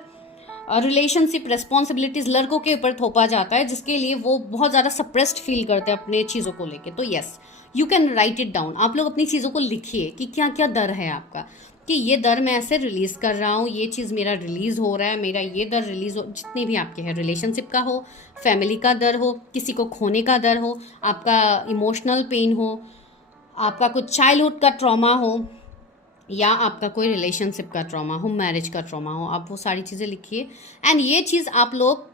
रिलेशनशिप रिस्पॉन्सिबिलिटीज़ लड़कों के ऊपर थोपा जाता है, जिसके लिए वो बहुत ज़्यादा सप्रेस्ड फील करते हैं अपने चीज़ों को लेके। तो yes, you can write it down. आप लोग अपनी चीज़ों को लिखिए कि क्या क्या डर है आपका, कि ये डर मैं ऐसे रिलीज़ कर रहा हूँ, ये चीज़ मेरा रिलीज़ हो रहा है, मेरा ये डर रिलीज़ हो, जितने भी आपके हैं, रिलेशनशिप का हो, फैमिली का डर हो, किसी को खोने का डर हो, आपका इमोशनल पेन हो, आपका कुछ चाइल्डहुड का ट्रॉमा हो, या आपका कोई रिलेशनशिप का ट्रॉमा हो, मैरिज का ट्रॉमा हो, आप वो सारी चीज़ें लिखिए। एंड ये चीज़ आप लोग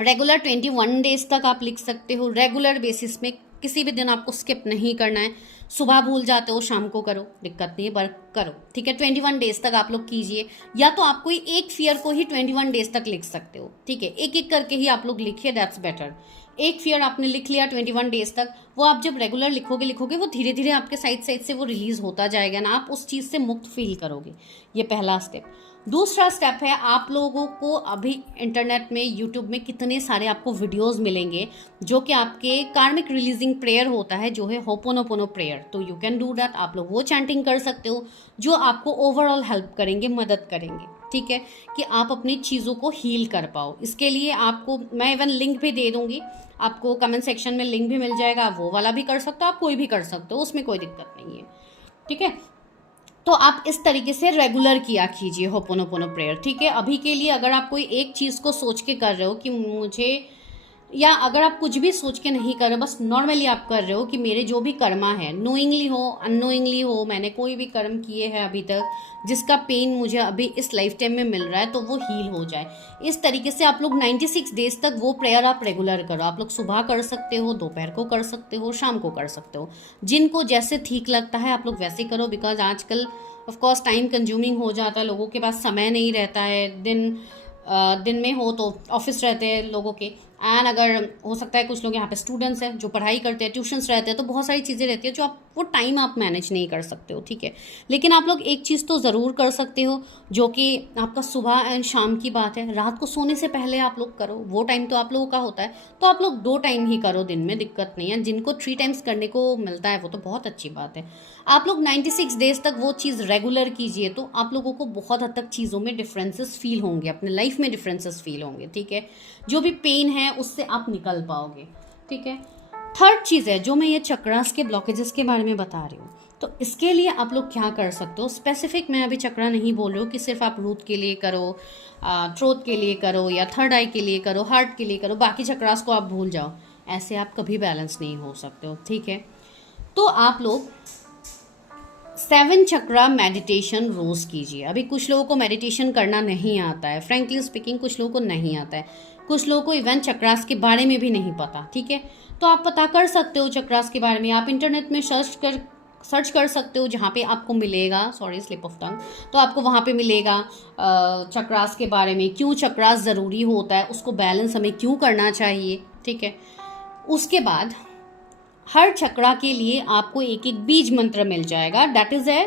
रेगुलर 21 डेज तक आप लिख सकते हो, रेगुलर बेसिस में किसी भी दिन आपको स्किप नहीं करना है। सुबह भूल जाते हो, शाम को करो, दिक्कत नहीं है, पर करो, ठीक है। 21 डेज तक आप लोग कीजिए, या तो आप कोई एक फियर को ही 21 डेज तक लिख सकते हो, ठीक है। एक एक करके ही आप लोग लिखिए, दैट्स बेटर। एक फियर आपने लिख लिया 21 डेज तक, वो आप जब रेगुलर लिखोगे वो धीरे धीरे आपके साइड से वो रिलीज होता जाएगा ना, आप उस चीज़ से मुक्त फील करोगे। ये पहला स्टेप। दूसरा स्टेप है, आप लोगों को अभी इंटरनेट में, यूट्यूब में कितने सारे आपको वीडियोस मिलेंगे जो कि आपके कार्मिक रिलीजिंग प्रेयर होता है, जो है होपोनोपोनो प्रेयर। तो यू कैन डू दैट, आप लोग वो चैंटिंग कर सकते हो, जो आपको ओवरऑल हेल्प करेंगे, मदद करेंगे, ठीक है, कि आप अपनी चीज़ों को हील कर पाओ। इसके लिए आपको मैं इवन लिंक भी दे दूंगी, आपको कमेंट सेक्शन में लिंक भी मिल जाएगा, आप वो वाला भी कर सकते हो, आप कोई भी कर सकते हो, उसमें कोई दिक्कत नहीं है, ठीक है। तो आप इस तरीके से रेगुलर किया कीजिए होपोनोपोनो प्रेयर, ठीक है। अभी के लिए अगर आप कोई एक चीज़ को सोच के कर रहे हो कि मुझे, या अगर आप कुछ भी सोच के नहीं कर रहे हो, बस नॉर्मली आप कर रहे हो कि मेरे जो भी कर्मा है, नोइंगली हो अननोइंगली हो, मैंने कोई भी कर्म किए हैं अभी तक जिसका पेन मुझे अभी इस लाइफ टाइम में मिल रहा है, तो वो हील हो जाए। इस तरीके से आप लोग 96 डेज तक वो प्रेयर आप रेगुलर करो। आप लोग सुबह कर सकते हो, दोपहर को कर सकते हो, शाम को कर सकते हो, जिनको जैसे ठीक लगता है आप लोग वैसे करो। बिकॉज आजकल ऑफकोर्स टाइम कंज्यूमिंग हो जाता है, लोगों के पास समय नहीं रहता है, दिन में हो तो ऑफिस रहते हैं लोगों के, एंड अगर हो सकता है कुछ लोग यहाँ पे स्टूडेंट्स हैं जो पढ़ाई करते हैं, ट्यूशन्स रहते हैं, तो बहुत सारी चीज़ें रहती है जो आप वो टाइम आप मैनेज नहीं कर सकते हो, ठीक है। लेकिन आप लोग एक चीज़ तो ज़रूर कर सकते हो, जो कि आपका सुबह एंड शाम की बात है, रात को सोने से पहले आप लोग करो, वो टाइम तो आप लोगों का होता है, तो आप लोग 2 टाइम ही करो दिन में, दिक्कत नहीं है। जिनको 3 टाइम्स करने को मिलता है वो तो बहुत अच्छी बात है। आप लोग 96 डेज तक वो चीज़ रेगुलर कीजिए, तो आप लोगों को बहुत हद तक चीज़ों में डिफरेंसेस फील होंगे, अपने लाइफ में डिफरेंसेस फील होंगे, ठीक है। जो भी पेन है उससे आप निकल पाओगे, ठीक है। थर्ड चीज़ है जो मैं ये चक्रास के ब्लॉकेजेस के बारे में बता रही हूँ, तो इसके लिए आप लोग क्या कर सकते हो स्पेसिफिक, मैं अभी चक्रा नहीं बोल रही हूँ कि सिर्फ आप रूट के लिए करो, थ्रोट के लिए करो, या थर्ड आई के लिए करो, हार्ट के लिए करो, बाकी चक्रास को आप भूल जाओ। ऐसे आप कभी बैलेंस नहीं हो सकते हो, ठीक है। तो आप लोग 7 चक्रा मेडिटेशन रोज़ कीजिए। अभी कुछ लोगों को मेडिटेशन करना नहीं आता है, फ्रेंकली स्पीकिंग कुछ लोगों को नहीं आता है, कुछ लोगों को इवन चक्रास के बारे में भी नहीं पता, ठीक है। तो आप पता कर सकते हो चक्रास के बारे में, आप इंटरनेट में सर्च कर सकते हो, जहाँ पे आपको मिलेगा, सॉरी स्लिप ऑफ टंग, तो आपको वहाँ पे मिलेगा चक्रास के बारे में, क्यों चक्रास ज़रूरी होता है, उसको बैलेंस हमें क्यों करना चाहिए, ठीक है। उसके बाद हर चक्रा के लिए आपको एक एक बीज मंत्र मिल जाएगा, दैट इज ए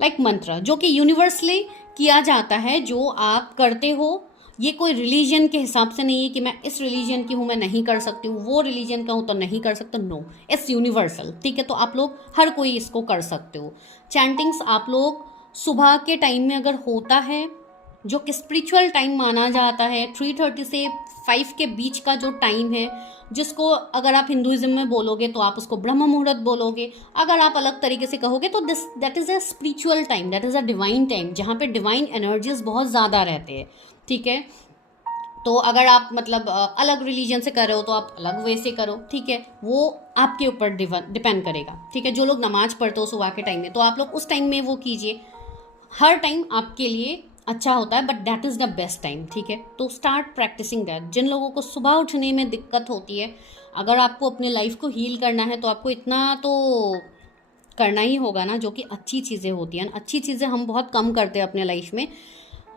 लाइक मंत्र जो कि यूनिवर्सली किया जाता है, जो आप करते हो। ये कोई रिलीजन के हिसाब से नहीं है कि मैं इस रिलीजन की हूँ मैं नहीं कर सकती हूँ, वो रिलीजन का हूँ तो नहीं कर सकता, नो, इट्स यूनिवर्सल, ठीक है। तो आप लोग हर कोई इसको कर सकते हो। चैंटिंग्स आप लोग सुबह के टाइम में अगर होता है, जो कि स्पिरिचुअल टाइम माना जाता है, 3:30 से 5 के बीच का जो टाइम है, जिसको अगर आप हिंदुइज्म में बोलोगे तो आप उसको ब्रह्म मुहूर्त बोलोगे, अगर आप अलग तरीके से कहोगे तो that is a spiritual time, that is a divine time, जहाँ पे डिवाइन एनर्जीज बहुत ज़्यादा रहते हैं, ठीक है। तो अगर आप मतलब अलग रिलीजन से कर रहे हो तो आप अलग वे से करो, ठीक है, वो आपके ऊपर डिपेंड करेगा, ठीक है। जो लोग नमाज पढ़ते हो सुबह के टाइम में, तो आप लोग उस टाइम में वो कीजिए, हर टाइम आपके लिए अच्छा होता है, but that is the best time, ठीक है। तो स्टार्ट प्रैक्टिसिंग दैट। जिन लोगों को सुबह उठने में दिक्कत होती है, अगर आपको अपने लाइफ को हील करना है तो आपको इतना तो करना ही होगा ना, जो कि अच्छी चीज़ें होती हैं। अच्छी चीज़ें हम बहुत कम करते हैं अपने लाइफ में,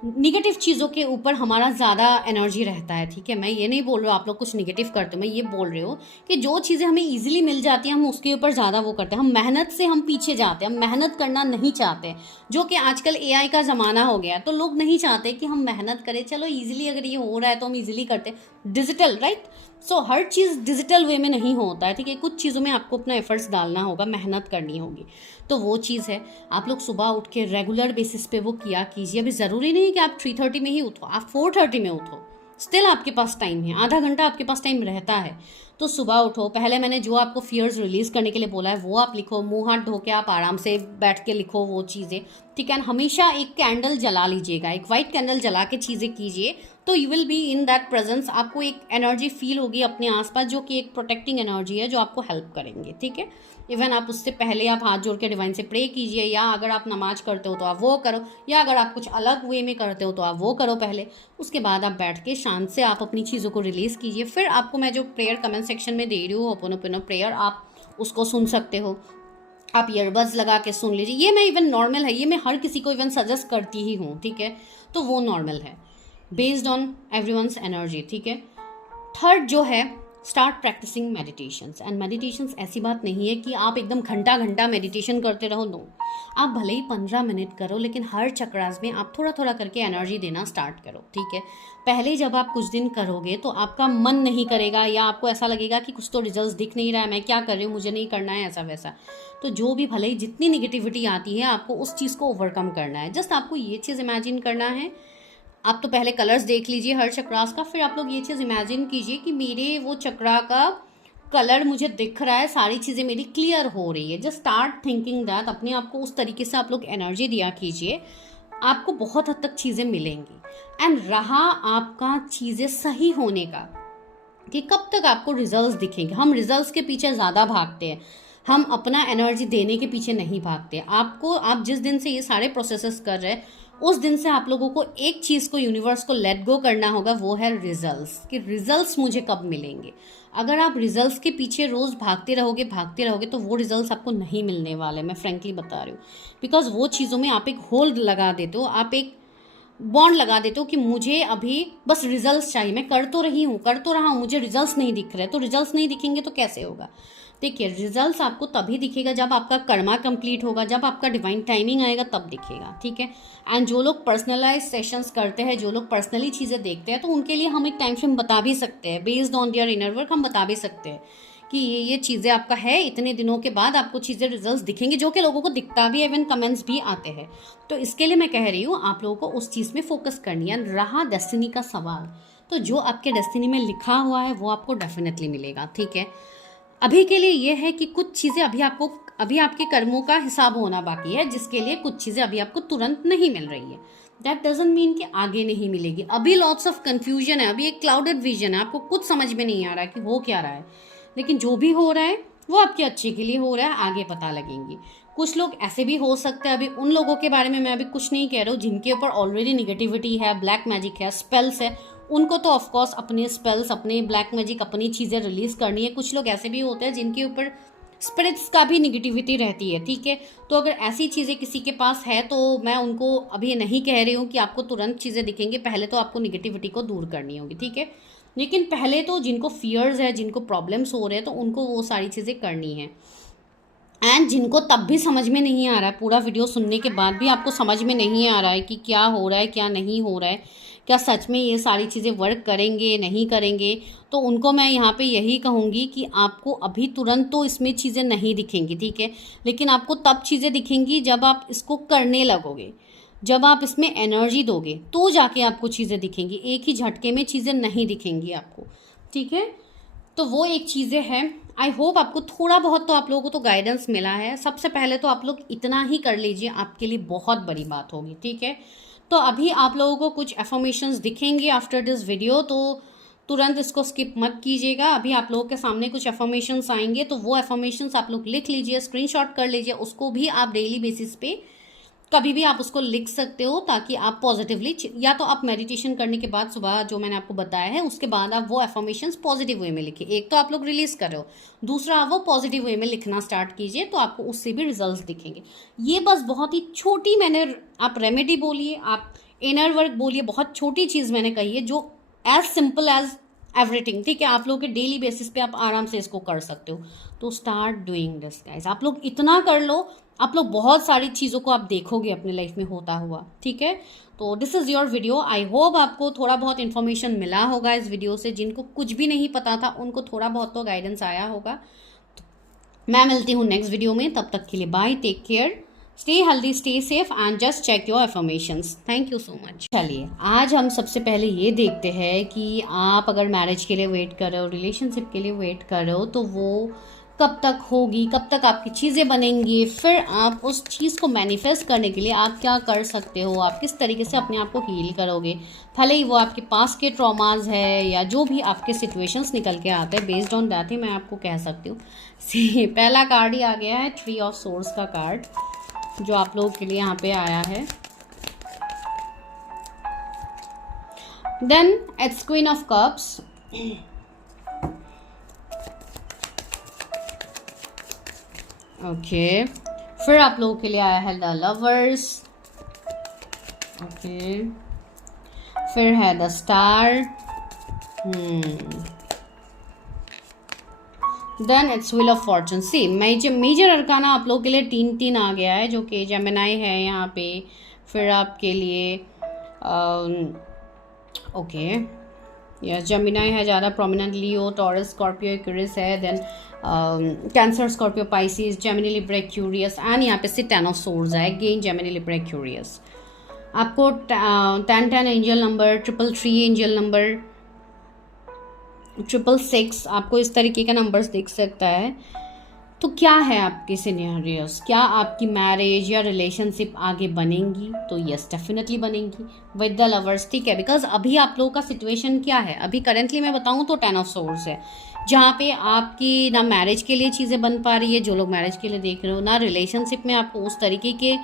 निगेटिव चीज़ों के ऊपर हमारा ज़्यादा एनर्जी रहता है, ठीक है। मैं ये नहीं बोल रही हूँ आप लोग कुछ निगेटिव करते हो, मैं ये बोल रही हूँ कि जो चीज़ें हमें इजीली मिल जाती हैं हम उसके ऊपर ज़्यादा वो करते हैं, हम मेहनत से हम पीछे जाते हैं, हम मेहनत करना नहीं चाहते, जो कि आजकल एआई का ज़माना हो गया है, तो लोग नहीं चाहते कि हम मेहनत करें, चलो ईजिली अगर ये हो रहा है तो हम ईजिली करते, डिजिटल, राइट। सो हर चीज़ डिजिटल वे में नहीं होता है, ठीक है। कुछ चीज़ों में आपको अपना एफर्ट्स डालना होगा, मेहनत करनी होगी, तो वो चीज़ है। आप लोग सुबह उठ के रेगुलर बेसिस पे वो किया कीजिए। अभी ज़रूरी नहीं कि आप 3:30 में ही उठो, आप 4:30 में उठो, स्टिल आपके पास टाइम है, आधा घंटा आपके पास टाइम रहता है, तो सुबह उठो। पहले मैंने जो आपको फियर्स रिलीज़ करने के लिए बोला है वो आप लिखो, मुंह हाथ धो के आप आराम से बैठ के लिखो वो चीज़ें, ठीक है। हमेशा एक कैंडल जला लीजिएगा, एक वाइट कैंडल जला के चीज़ें कीजिए, तो you will be in that presence. आपको एक एनर्जी फील होगी अपने आसपास, जो कि एक प्रोटेक्टिंग एनर्जी है, जो आपको हेल्प करेंगे, ठीक है। इवन आप उससे पहले आप हाथ जोड़ के डिवाइन से प्रे कीजिए, या अगर आप नमाज करते हो तो आप वो करो, या अगर आप कुछ अलग वे में करते हो तो आप वो करो पहले। उसके बाद आप बैठ के शांत से आप अपनी चीज़ों को रिलीज़ कीजिए। फिर आपको मैं जो प्रेयर कमेंट सेक्शन में दे रही हूँ, होपोनोपोनो प्रेयर, आप उसको सुन सकते हो। आप ईयरबड्स लगा के सुन लीजिए, ये मैं इवन नॉर्मल है, ये मैं हर किसी को इवन सजेस्ट करती ही हूँ, ठीक है। तो वो नॉर्मल है बेस्ड ऑन एवरीवन्स एनर्जी, ठीक है। थर्ड जो है, start practicing meditations. And meditations ऐसी बात नहीं है कि आप एकदम घंटा घंटा मेडिटेशन करते रहो, नो। आप भले ही 15 मिनट करो, लेकिन हर चक्रास में आप थोड़ा थोड़ा करके एनर्जी देना स्टार्ट करो, ठीक है। पहले जब आप कुछ दिन करोगे तो आपका मन नहीं करेगा, या आपको ऐसा लगेगा कि कुछ तो रिजल्ट दिख नहीं रहा है, मैं क्या कर रही हूँ, मुझे नहीं करना है, ऐसा वैसा। तो जो भी भले ही जितनी निगेटिविटी आती है, आपको उस चीज़ को ओवरकम करना है। जस्ट आपको ये चीज़ इमेजिन करना है। आप तो पहले कलर्स देख लीजिए हर चक्रास का, फिर आप लोग ये चीज़ इमेजिन कीजिए कि मेरे वो चक्रा का कलर मुझे दिख रहा है, सारी चीज़ें मेरी क्लियर हो रही है। जस्ट स्टार्ट थिंकिंग दैट, अपने आप को उस तरीके से आप लोग एनर्जी दिया कीजिए, आपको बहुत हद तक चीज़ें मिलेंगी। एंड रहा आपका चीज़ें सही होने का, कि कब तक आपको रिजल्ट्स दिखेंगे। हम रिजल्ट्स के पीछे ज़्यादा भागते हैं, हम अपना एनर्जी देने के पीछे नहीं भागते। आपको, आप जिस दिन से ये सारे प्रोसेसेस कर रहे हैं, उस दिन से आप लोगों को एक चीज़ को, यूनिवर्स को लेट गो करना होगा, वो है रिजल्ट्स, कि रिजल्ट्स मुझे कब मिलेंगे। अगर आप रिजल्ट्स के पीछे रोज़ भागते रहोगे तो वो रिजल्ट्स आपको नहीं मिलने वाले, मैं फ्रेंकली बता रही हूँ। बिकॉज वो चीज़ों में आप एक होल्ड लगा देते हो, आप एक बॉन्ड लगा देते हो कि मुझे अभी बस रिजल्ट्स चाहिए, मैं कर तो रहा हूँ, मुझे रिजल्ट्स नहीं दिख रहे। तो रिजल्ट्स नहीं दिखेंगे तो कैसे होगा। देखिए, रिजल्ट्स आपको तभी दिखेगा जब आपका कर्मा कंप्लीट होगा, जब आपका डिवाइन टाइमिंग आएगा तब दिखेगा, ठीक है। एंड जो लोग पर्सनलाइज सेशंस करते हैं, जो लोग पर्सनली चीज़ें देखते हैं, तो उनके लिए हम एक टाइम फ्रेम बता भी सकते हैं, based on their inner work हम बता भी सकते हैं कि ये चीज़ें आपका है, इतने दिनों के बाद आपको चीज़ें रिजल्ट्स दिखेंगे, जो कि लोगों को दिखता भी है, इवन कमेंट्स भी आते हैं। तो इसके लिए मैं कह रही हूँ, आप लोगों को उस चीज़ में फोकस करनी है। रहा डेस्टिनी का सवाल, तो जो आपके डेस्टिनी में लिखा हुआ है वो आपको डेफिनेटली मिलेगा, ठीक है। अभी के लिए ये है कि कुछ चीज़ें अभी आपके कर्मों का हिसाब होना बाकी है, जिसके लिए कुछ चीज़ें अभी आपको तुरंत नहीं मिल रही है। दैट डजंट मीन कि आगे नहीं मिलेगी। अभी लॉट्स ऑफ कंफ्यूजन है, अभी एक क्लाउडेड विजन है, आपको कुछ समझ में नहीं आ रहा है कि हो क्या रहा है, लेकिन जो भी हो रहा है वो आपके अच्छे के लिए हो रहा है, आगे पता लगेंगी। कुछ लोग ऐसे भी हो सकते हैं, अभी उन लोगों के बारे में मैं अभी कुछ नहीं कह रहा हूँ जिनके ऊपर ऑलरेडी निगेटिविटी है, ब्लैक मैजिक है, स्पेल्स है, उनको तो ऑफकोर्स अपने स्पेल्स, अपने ब्लैक मैजिक, अपनी चीज़ें रिलीज करनी है। कुछ लोग ऐसे भी होते हैं जिनके ऊपर स्पिरिट्स का भी निगेटिविटी रहती है, ठीक है। तो अगर ऐसी चीज़ें किसी के पास है तो मैं उनको अभी नहीं कह रही हूँ कि आपको तुरंत चीज़ें दिखेंगी, पहले तो आपको निगेटिविटी को दूर करनी होगी, ठीक है। लेकिन पहले तो जिनको फियर्स है, जिनको प्रॉब्लम्स हो रहे हैं, तो उनको वो सारी चीज़ें करनी है। एंड जिनको तब भी समझ में नहीं आ रहा है, पूरा वीडियो सुनने के बाद भी आपको समझ में नहीं आ रहा है कि क्या हो रहा है, क्या नहीं हो रहा है, क्या सच में ये सारी चीज़ें वर्क करेंगे नहीं करेंगे, तो उनको मैं यहाँ पे यही कहूँगी कि आपको अभी तुरंत तो इसमें चीज़ें नहीं दिखेंगी, ठीक है। लेकिन आपको तब चीज़ें दिखेंगी जब आप इसको करने लगोगे, जब आप इसमें एनर्जी दोगे, तो जाके आपको चीज़ें दिखेंगी। एक ही झटके में चीज़ें नहीं दिखेंगी आपको, ठीक है। तो वो एक चीज़ें हैं। आई होप आपको थोड़ा बहुत तो आप लोगों को तो गाइडेंस मिला है। सबसे पहले तो आप लोग इतना ही कर लीजिए, आपके लिए बहुत बड़ी बात होगी, ठीक है। तो अभी आप लोगों को कुछ एफर्मेशंस दिखेंगे आफ्टर दिस वीडियो, तो तुरंत इसको स्किप मत कीजिएगा। अभी आप लोगों के सामने कुछ एफर्मेशंस आएंगे, तो वो एफर्मेशंस आप लोग लिख लीजिए, स्क्रीनशॉट कर लीजिए, उसको भी आप डेली बेसिस पे कभी भी आप उसको लिख सकते हो, ताकि आप पॉजिटिवली, या तो आप मेडिटेशन करने के बाद सुबह जो मैंने आपको बताया है उसके बाद आप वो एफर्मेशंस पॉजिटिव वे में लिखिए। एक तो आप लोग रिलीज कर रहे हो, दूसरा आप वो पॉजिटिव वे में लिखना स्टार्ट कीजिए, तो आपको उससे भी रिजल्ट्स दिखेंगे। ये बस बहुत ही छोटी, मैंने, आप रेमेडी बोलिए, आप इनर वर्क बोलिए, बहुत छोटी चीज़ मैंने कही है, जो एज सिंपल एज एवरीथिंग, ठीक है। आप लोगों के डेली बेसिस पे आप आराम से इसको कर सकते हो। तो स्टार्ट डूइंग दिस गाइस, आप लोग इतना कर लो, आप लोग बहुत सारी चीज़ों को आप देखोगे अपने लाइफ में होता हुआ, ठीक है। तो this is your video. I hope आपको थोड़ा बहुत इन्फॉर्मेशन मिला होगा इस वीडियो से। जिनको कुछ भी नहीं पता था उनको थोड़ा बहुत तो गाइडेंस आया होगा। मैं मिलती हूँ नेक्स्ट वीडियो में, तब तक के लिए bye, take care, stay healthy, stay safe and just check your affirmations. Thank you so much. चलिए, आज हम सबसे पहले ये देखते हैं कि आप अगर मैरिज के लिए वेट कर रहे हो, रिलेशनशिप के लिए वेट कर रहे हो, तो वो कब तक होगी, कब तक आपकी चीज़ें बनेंगी, फिर आप उस चीज़ को मैनिफेस्ट करने के लिए आप क्या कर सकते हो, आप किस तरीके से अपने आप को हील करोगे। भले ही वो आपके पास के ट्रॉमाज है या जो भी आपके सिचुएशंस निकल के आते हैं, बेस्ड ऑन दैट ही मैं आपको कह सकती हूँ। पहला कार्ड ही आ गया है, 3 ऑफ सोर्ड्स का कार्ड, जो आप लोगों के लिए यहाँ पे आया है। Then it's queen of cups, okay, फिर आप लोगों के लिए आया है द लवर्स। ओके, फिर है the star. Then it's wheel of fortune. See major arcana आप लोगों के लिए 3 आ गया है, जो कि जेमिनाई है यहाँ पे। फिर आपके लिए ओके यस, जेमिनाई है ज़्यादा prominent, Leo, Taurus, Scorpio, Aquarius है, then Cancer, Scorpio, Pisces, Gemini, Libra, Aquarius, and यहाँ पे से 10 ऑफ सोर्ड्स है अगेन, जेमिनी, लिब्रा, एक्वेरियस। आपको 10 एंजल नंबर, 333 एंजल नंबर, 666 आपको इस तरीके का नंबर्स दिख सकता है। तो क्या है आपके सिनेरियोस, क्या आपकी मैरिज या रिलेशनशिप आगे बनेंगी? तो यस, डेफिनेटली बनेंगी विद द लवर्स, ठीक है। बिकॉज अभी आप लोगों का सिचुएशन क्या है, अभी करेंटली मैं बताऊं तो 10 ऑफ सोर्ड्स है, जहाँ पे आपकी ना मैरिज के लिए चीज़ें बन पा रही है, जो लोग मैरिज के लिए देख रहे हो, ना रिलेशनशिप में आपको उस तरीके के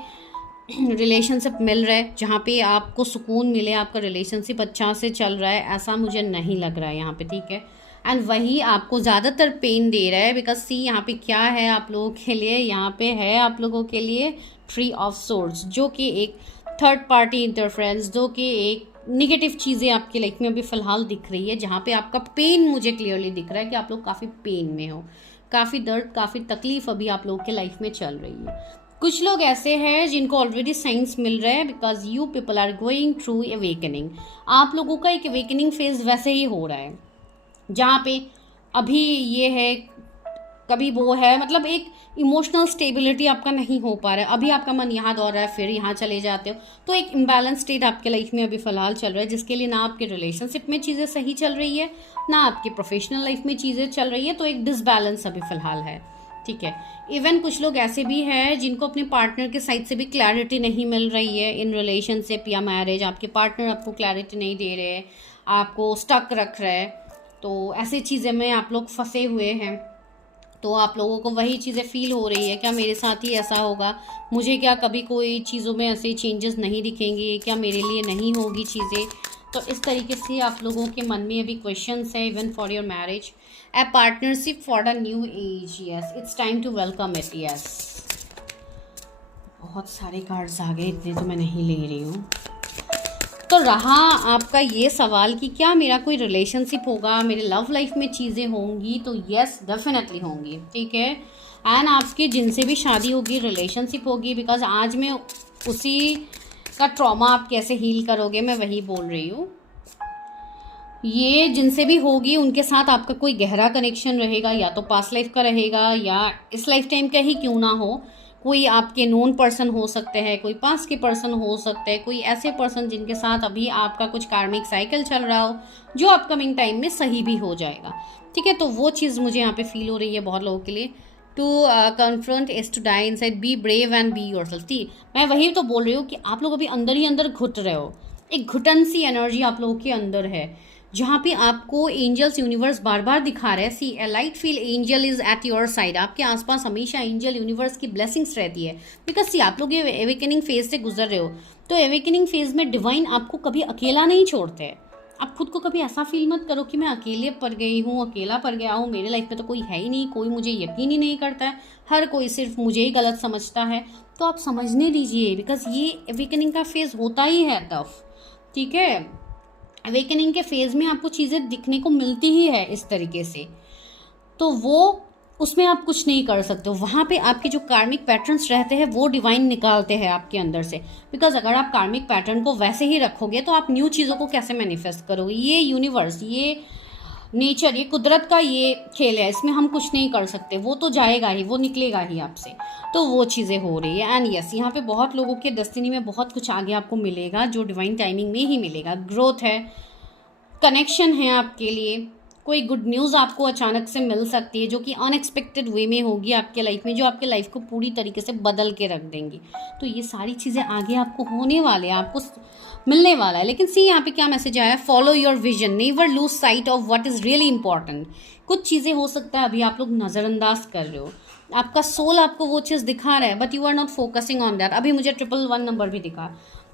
रिलेशनशिप मिल रहा है जहाँ पे आपको सुकून मिले, आपका रिलेशनशिप अच्छा से चल रहा है, ऐसा मुझे नहीं लग रहा है यहाँ पे, ठीक है। एंड वही आपको ज़्यादातर पेन दे रहा है, बिकॉज सी यहाँ पे क्या है आप लोगों के लिए, यहाँ पे है आप लोगों के लिए 3 ऑफ सोर्ड्स, जो कि एक थर्ड पार्टी इंटरफेरेंस, जो कि एक निगेटिव चीज़ें आपकी लाइफ में अभी फ़िलहाल दिख रही है, जहाँ पे आपका पेन मुझे क्लियरली दिख रहा है कि आप लोग काफ़ी पेन में हो, काफ़ी दर्द, काफ़ी तकलीफ अभी आप लोगों के लाइफ में चल रही है। कुछ लोग ऐसे हैं जिनको ऑलरेडी साइंस मिल रहा है, because you people are going through awakening. आप लोगों का एक अवेकनिंग फेज वैसे ही हो रहा है, जहाँ पे अभी ये है, कभी वो है, मतलब एक इमोशनल स्टेबिलिटी आपका नहीं हो पा रहा है। अभी आपका मन यहाँ दौड़ रहा है, फिर यहाँ चले जाते हो, तो एक इम्बैलेंस स्टेट आपके लाइफ में अभी फ़िलहाल चल रहा है, जिसके लिए ना आपके रिलेशनशिप में चीज़ें सही चल रही है, ना आपकी प्रोफेशनल लाइफ में चीज़ें चल रही है, तो एक डिसबैलेंस अभी फ़िलहाल है, ठीक है। इवन कुछ लोग ऐसे भी हैं जिनको अपने पार्टनर के साइड से भी क्लैरिटी नहीं मिल रही है इन रिलेशनशिप या मैरिज। आपके पार्टनर आपको क्लैरिटी नहीं दे रहे, आपको स्टक रख रहे हैं, तो ऐसी चीज़ें में आप लोग फंसे हुए हैं। तो आप लोगों को वही चीज़ें फील हो रही है, क्या मेरे साथ ही ऐसा होगा, मुझे क्या कभी कोई चीज़ों में ऐसे चेंजेस नहीं दिखेंगे, क्या मेरे लिए नहीं होगी चीज़ें। तो इस तरीके से आप लोगों के मन में अभी क्वेश्चंस है, even for your marriage, a partnership for the new age, yes it's time to welcome it, yes. बहुत सारे कार्ड्स आ गए, इतने तो मैं नहीं ले रही हूँ। तो रहा आपका ये सवाल कि क्या मेरा कोई रिलेशनशिप होगा, मेरे लव लाइफ में चीज़ें होंगी, तो यस डेफिनेटली होंगी, ठीक है। एंड आपकी जिनसे भी शादी होगी, रिलेशनशिप होगी, बिकॉज आज मैं उसी का ट्रॉमा आप कैसे हील करोगे मैं वही बोल रही हूँ। ये जिनसे भी होगी उनके साथ आपका कोई गहरा कनेक्शन रहेगा, या तो पास्ट लाइफ का रहेगा या इस लाइफ टाइम का ही क्यों ना हो। कोई आपके नोन पर्सन हो सकते हैं, कोई पास्ट के पर्सन हो सकते हैं, कोई ऐसे पर्सन जिनके साथ अभी आपका कुछ कार्मिक साइकिल चल रहा हो, जो अपकमिंग टाइम में सही भी हो जाएगा, ठीक है। तो वो चीज़ मुझे यहाँ पे फील हो रही है बहुत लोगों के लिए। To confront is to die inside, be brave and be yourself. ठीक, मैं वही तो बोल रही हूँ कि आप लोग अभी अंदर ही अंदर घुट रहे हो, एक घुटन सी एनर्जी आप लोगों के अंदर है, जहाँ पे आपको एंजल्स यूनिवर्स बार बार दिखा रहे हैं। See a light feel angel is at your side, आपके आसपास हमेशा एंजल यूनिवर्स की ब्लेसिंग्स रहती है। बिकॉज सी आप लोग ये एवेकनिंग फेज से गुजर रहे हो, तो एवेकनिंग फेज में डिवाइन आपको कभी अकेला नहीं छोड़ते। आप खुद को कभी ऐसा फील मत करो कि मैं अकेले पड़ गई हूँ, अकेला पड़ गया हूँ, मेरे लाइफ में तो कोई है ही नहीं, कोई मुझे यकीन ही नहीं करता है, हर कोई सिर्फ मुझे ही गलत समझता है। तो आप समझने दीजिए, बिकॉज ये एवेकनिंग का फेज होता ही है टफ, ठीक है। अवेकनिंग के फेज में आपको चीज़ें दिखने को मिलती ही है इस तरीके से, तो वो उसमें आप कुछ नहीं कर सकते हो। वहाँ पे आपके जो कार्मिक पैटर्न्स रहते हैं वो डिवाइन निकालते हैं आपके अंदर से। बिकॉज अगर आप कार्मिक पैटर्न को वैसे ही रखोगे तो आप न्यू चीज़ों को कैसे मैनिफेस्ट करोगे। ये यूनिवर्स, ये नेचर, ये कुदरत का ये खेल है, इसमें हम कुछ नहीं कर सकते, वो तो जाएगा ही, वो निकलेगा ही आपसे। तो वो चीज़ें हो रही है। एंड यस, यहाँ पे बहुत लोगों के डेस्टिनी में बहुत कुछ आगे आपको मिलेगा, जो डिवाइन टाइमिंग में ही मिलेगा। ग्रोथ है, कनेक्शन है आपके लिए, कोई गुड न्यूज़ आपको अचानक से मिल सकती है जो कि अनएक्सपेक्टेड वे में होगी आपके लाइफ में, जो आपके लाइफ को पूरी तरीके से बदल के रख देंगी। तो ये सारी चीज़ें आगे आपको होने वाले हैं, आपको मिलने वाला है। लेकिन सी यहाँ पे क्या मैसेज आया है, follow your vision, never lose sight of what is really important. कुछ चीज़ें हो सकता है अभी आप लोग नज़रअंदाज कर रहे हो, आपका सोल आपको वो चीज़ दिखा रहा है, but you are not focusing on that. अभी मुझे 111 नंबर भी दिखा,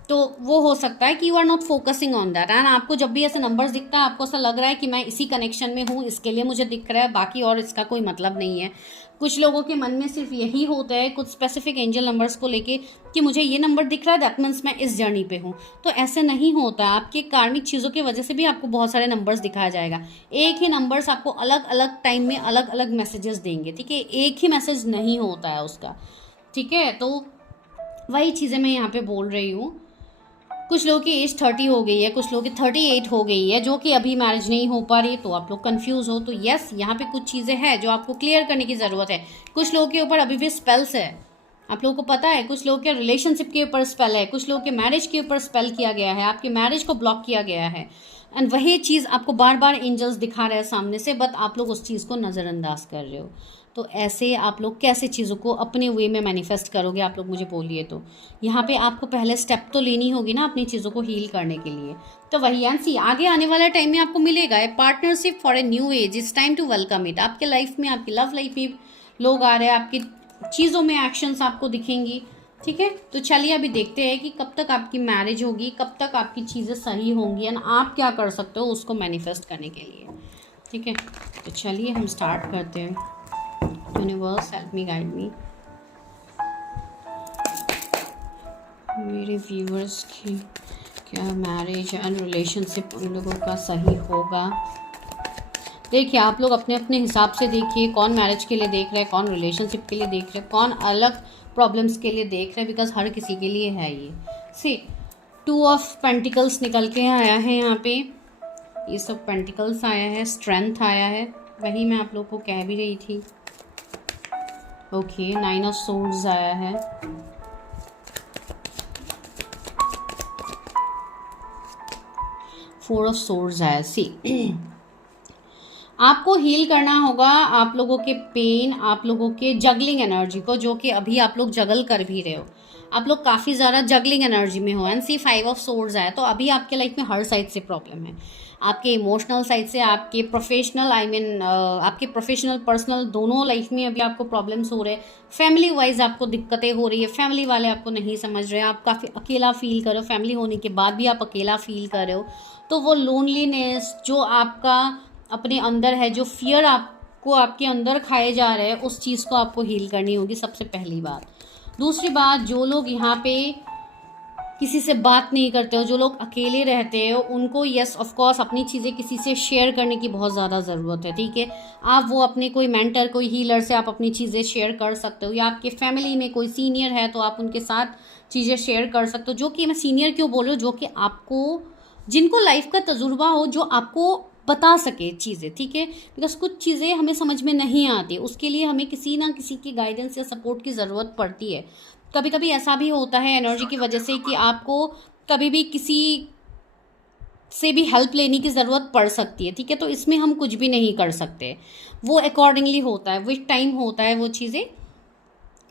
तो वो हो सकता है कि you are not focusing on that, and आपको जब भी ऐसे नंबर्स दिखता है आपको ऐसा लग रहा है कि मैं इसी कनेक्शन में हूँ, इसके लिए मुझे दिख रहा है, बाकी और इसका कोई मतलब नहीं है। कुछ लोगों के मन में सिर्फ यही होता है कुछ स्पेसिफिक एंजल नंबर्स को लेके कि मुझे ये नंबर दिख रहा है, दैट मीन्स मैं इस जर्नी पे हूँ। तो ऐसे नहीं होता, आपके कार्मिक चीज़ों की वजह से भी आपको बहुत सारे नंबर्स दिखाया जाएगा। एक ही नंबर्स आपको अलग अलग टाइम में अलग अलग मैसेजेस देंगे, ठीक है, एक ही मैसेज नहीं होता है उसका, ठीक है। तो वही चीज़ें मैं यहाँ पे बोल रही हूँ। कुछ लोगों की एज 30 हो गई है, कुछ लोगों की 38 हो गई है, जो कि अभी मैरिज नहीं हो पा रही, तो आप लोग कंफ्यूज हो। तो यस, यहाँ पे कुछ चीज़ें हैं जो आपको क्लियर करने की ज़रूरत है। कुछ लोगों के ऊपर अभी भी स्पेल्स है, आप लोगों को पता है, कुछ लोगों के रिलेशनशिप के ऊपर स्पेल है, कुछ लोगों के मैरिज के ऊपर स्पेल किया गया है, आपके मैरिज को ब्लॉक किया गया है, एंड वही चीज़ आपको बार बार एंजल्स दिखा रहे हैं सामने से, बट आप लोग उस चीज़ को नज़रअंदाज कर रहे हो। तो ऐसे आप लोग कैसे चीज़ों को अपने वे में मैनिफेस्ट करोगे, आप लोग मुझे बोलिए। तो यहाँ पे आपको पहले स्टेप तो लेनी होगी ना अपनी चीज़ों को हील करने के लिए। तो वही एंड आगे आने वाला टाइम में आपको मिलेगा a partnership for a new age, it's time to welcome it. आपके लाइफ में, आपकी लव लाइफ में लोग आ रहे हैं, आपकी चीज़ों में एक्शंस आपको दिखेंगी, ठीक है। तो चलिए अभी देखते हैं कि कब तक आपकी मैरिज होगी, कब तक आपकी चीज़ें सही होंगी, एंड आप क्या कर सकते हो उसको मैनिफेस्ट करने के लिए, ठीक है। तो चलिए हम स्टार्ट करते हैं। Universe help me, guide me. मेरे व्यूअर्स की क्या मैरिज एंड रिलेशनशिप उन लोगों का सही होगा। देखिए आप लोग अपने अपने हिसाब से देखिए, कौन मैरिज के लिए देख रहा है, कौन रिलेशनशिप के लिए देख रहा है, कौन अलग प्रॉब्लम्स के लिए देख रहा है, बिकॉज हर किसी के लिए है ये। सी 2 ऑफ पेंटिकल्स निकल के आया है यहाँ पे, ये सब पेंटिकल्स आया है, स्ट्रेंथ आया है, वही मैं आप लोग को कह भी रही थी। ओके 9 ऑफ सोर्ड्स आया है, फोर ऑफ सोर्ड्स आया। सी आपको हील करना होगा आप लोगों के पेन, आप लोगों के जगलिंग एनर्जी को, जो कि अभी आप लोग जगल कर भी रहे हो, आप लोग काफ़ी ज़्यादा जगलिंग एनर्जी में हो। एंड सी 5 ऑफ सोर्ड्स आया, तो अभी आपके लाइफ में हर साइड से प्रॉब्लम है, आपके इमोशनल साइड से, आपके प्रोफेशनल आपके प्रोफेशनल पर्सनल दोनों लाइफ में अभी आपको प्रॉब्लम्स हो रहे हैं। फैमिली वाइज आपको दिक्कतें हो रही है, फैमिली वाले आपको नहीं समझ रहे हैं, आप काफ़ी अकेला फील कर रहे हो, फैमिली होने के बाद भी आप अकेला फील कर रहे हो। तो वो लोनलीनेस जो आपका अपने अंदर है, जो फियर आपको आपके अंदर खाए जा रहे हैं, उस चीज़ को आपको हील करनी होगी, सबसे पहली बात। दूसरी बात, जो लोग यहाँ पे किसी से बात नहीं करते हो, जो लोग अकेले रहते हो, उनको यस ऑफ कोर्स अपनी चीज़ें किसी से शेयर करने की बहुत ज़्यादा ज़रूरत है, ठीक है। आप वो अपने कोई मेंटर, कोई हीलर से आप अपनी चीज़ें शेयर कर सकते हो, या आपके फैमिली में कोई सीनियर है तो आप उनके साथ चीज़ें शेयर कर सकते हो। जो कि मैं सीनियर क्यों बोल रही हूँ, जो कि आपको, जिनको लाइफ का तजुर्बा हो, जो आपको बता सके चीज़ें, ठीक है। बिकॉज कुछ चीज़ें हमें समझ में नहीं आती, उसके लिए हमें किसी ना किसी की गाइडेंस या सपोर्ट की ज़रूरत पड़ती है। कभी कभी ऐसा भी होता है एनर्जी की वजह से कि आपको कभी भी किसी से भी हेल्प लेने की ज़रूरत पड़ सकती है, ठीक है। तो इसमें हम कुछ भी नहीं कर सकते, वो अकॉर्डिंगली होता है, विथ टाइम होता है वो चीज़ें,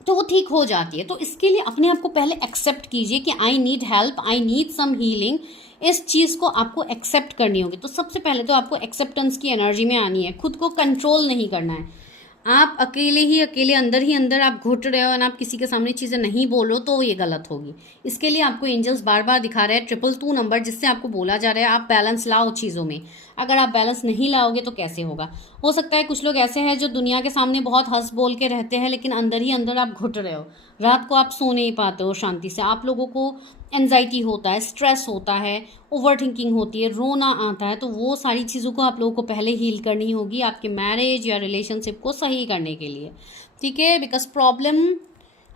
तो वो ठीक हो जाती है। तो इसके लिए अपने आप को पहले एक्सेप्ट कीजिए कि I need help, I need some healing. इस चीज़ को आपको एक्सेप्ट करनी होगी। तो सबसे पहले तो आपको एक्सेप्टेंस की एनर्जी में आनी है, खुद को कंट्रोल नहीं करना है। आप अकेले ही अंदर आप घुट रहे हो और आप किसी के सामने चीज़ें नहीं बोलो, तो ये गलत होगी। इसके लिए आपको एंजल्स बार बार दिखा रहे हैं 222 नंबर, जिससे आपको बोला जा रहा है आप बैलेंस लाओ चीज़ों में। अगर आप बैलेंस नहीं लाओगे तो कैसे होगा। हो सकता है कुछ लोग ऐसे हैं जो दुनिया के सामने बहुत हंस बोल के रहते हैं, लेकिन अंदर ही अंदर आप घुट रहे हो, रात को आप सो नहीं पाते हो शांति से, आप लोगों को एनजाइटी होता है, स्ट्रेस होता है, ओवर थिंकिंग होती है, रोना आता है। तो वो सारी चीज़ों को आप लोगों को पहले हील करनी होगी आपके मैरिज या रिलेशनशिप को सही करने के लिए, ठीक है। बिकॉज प्रॉब्लम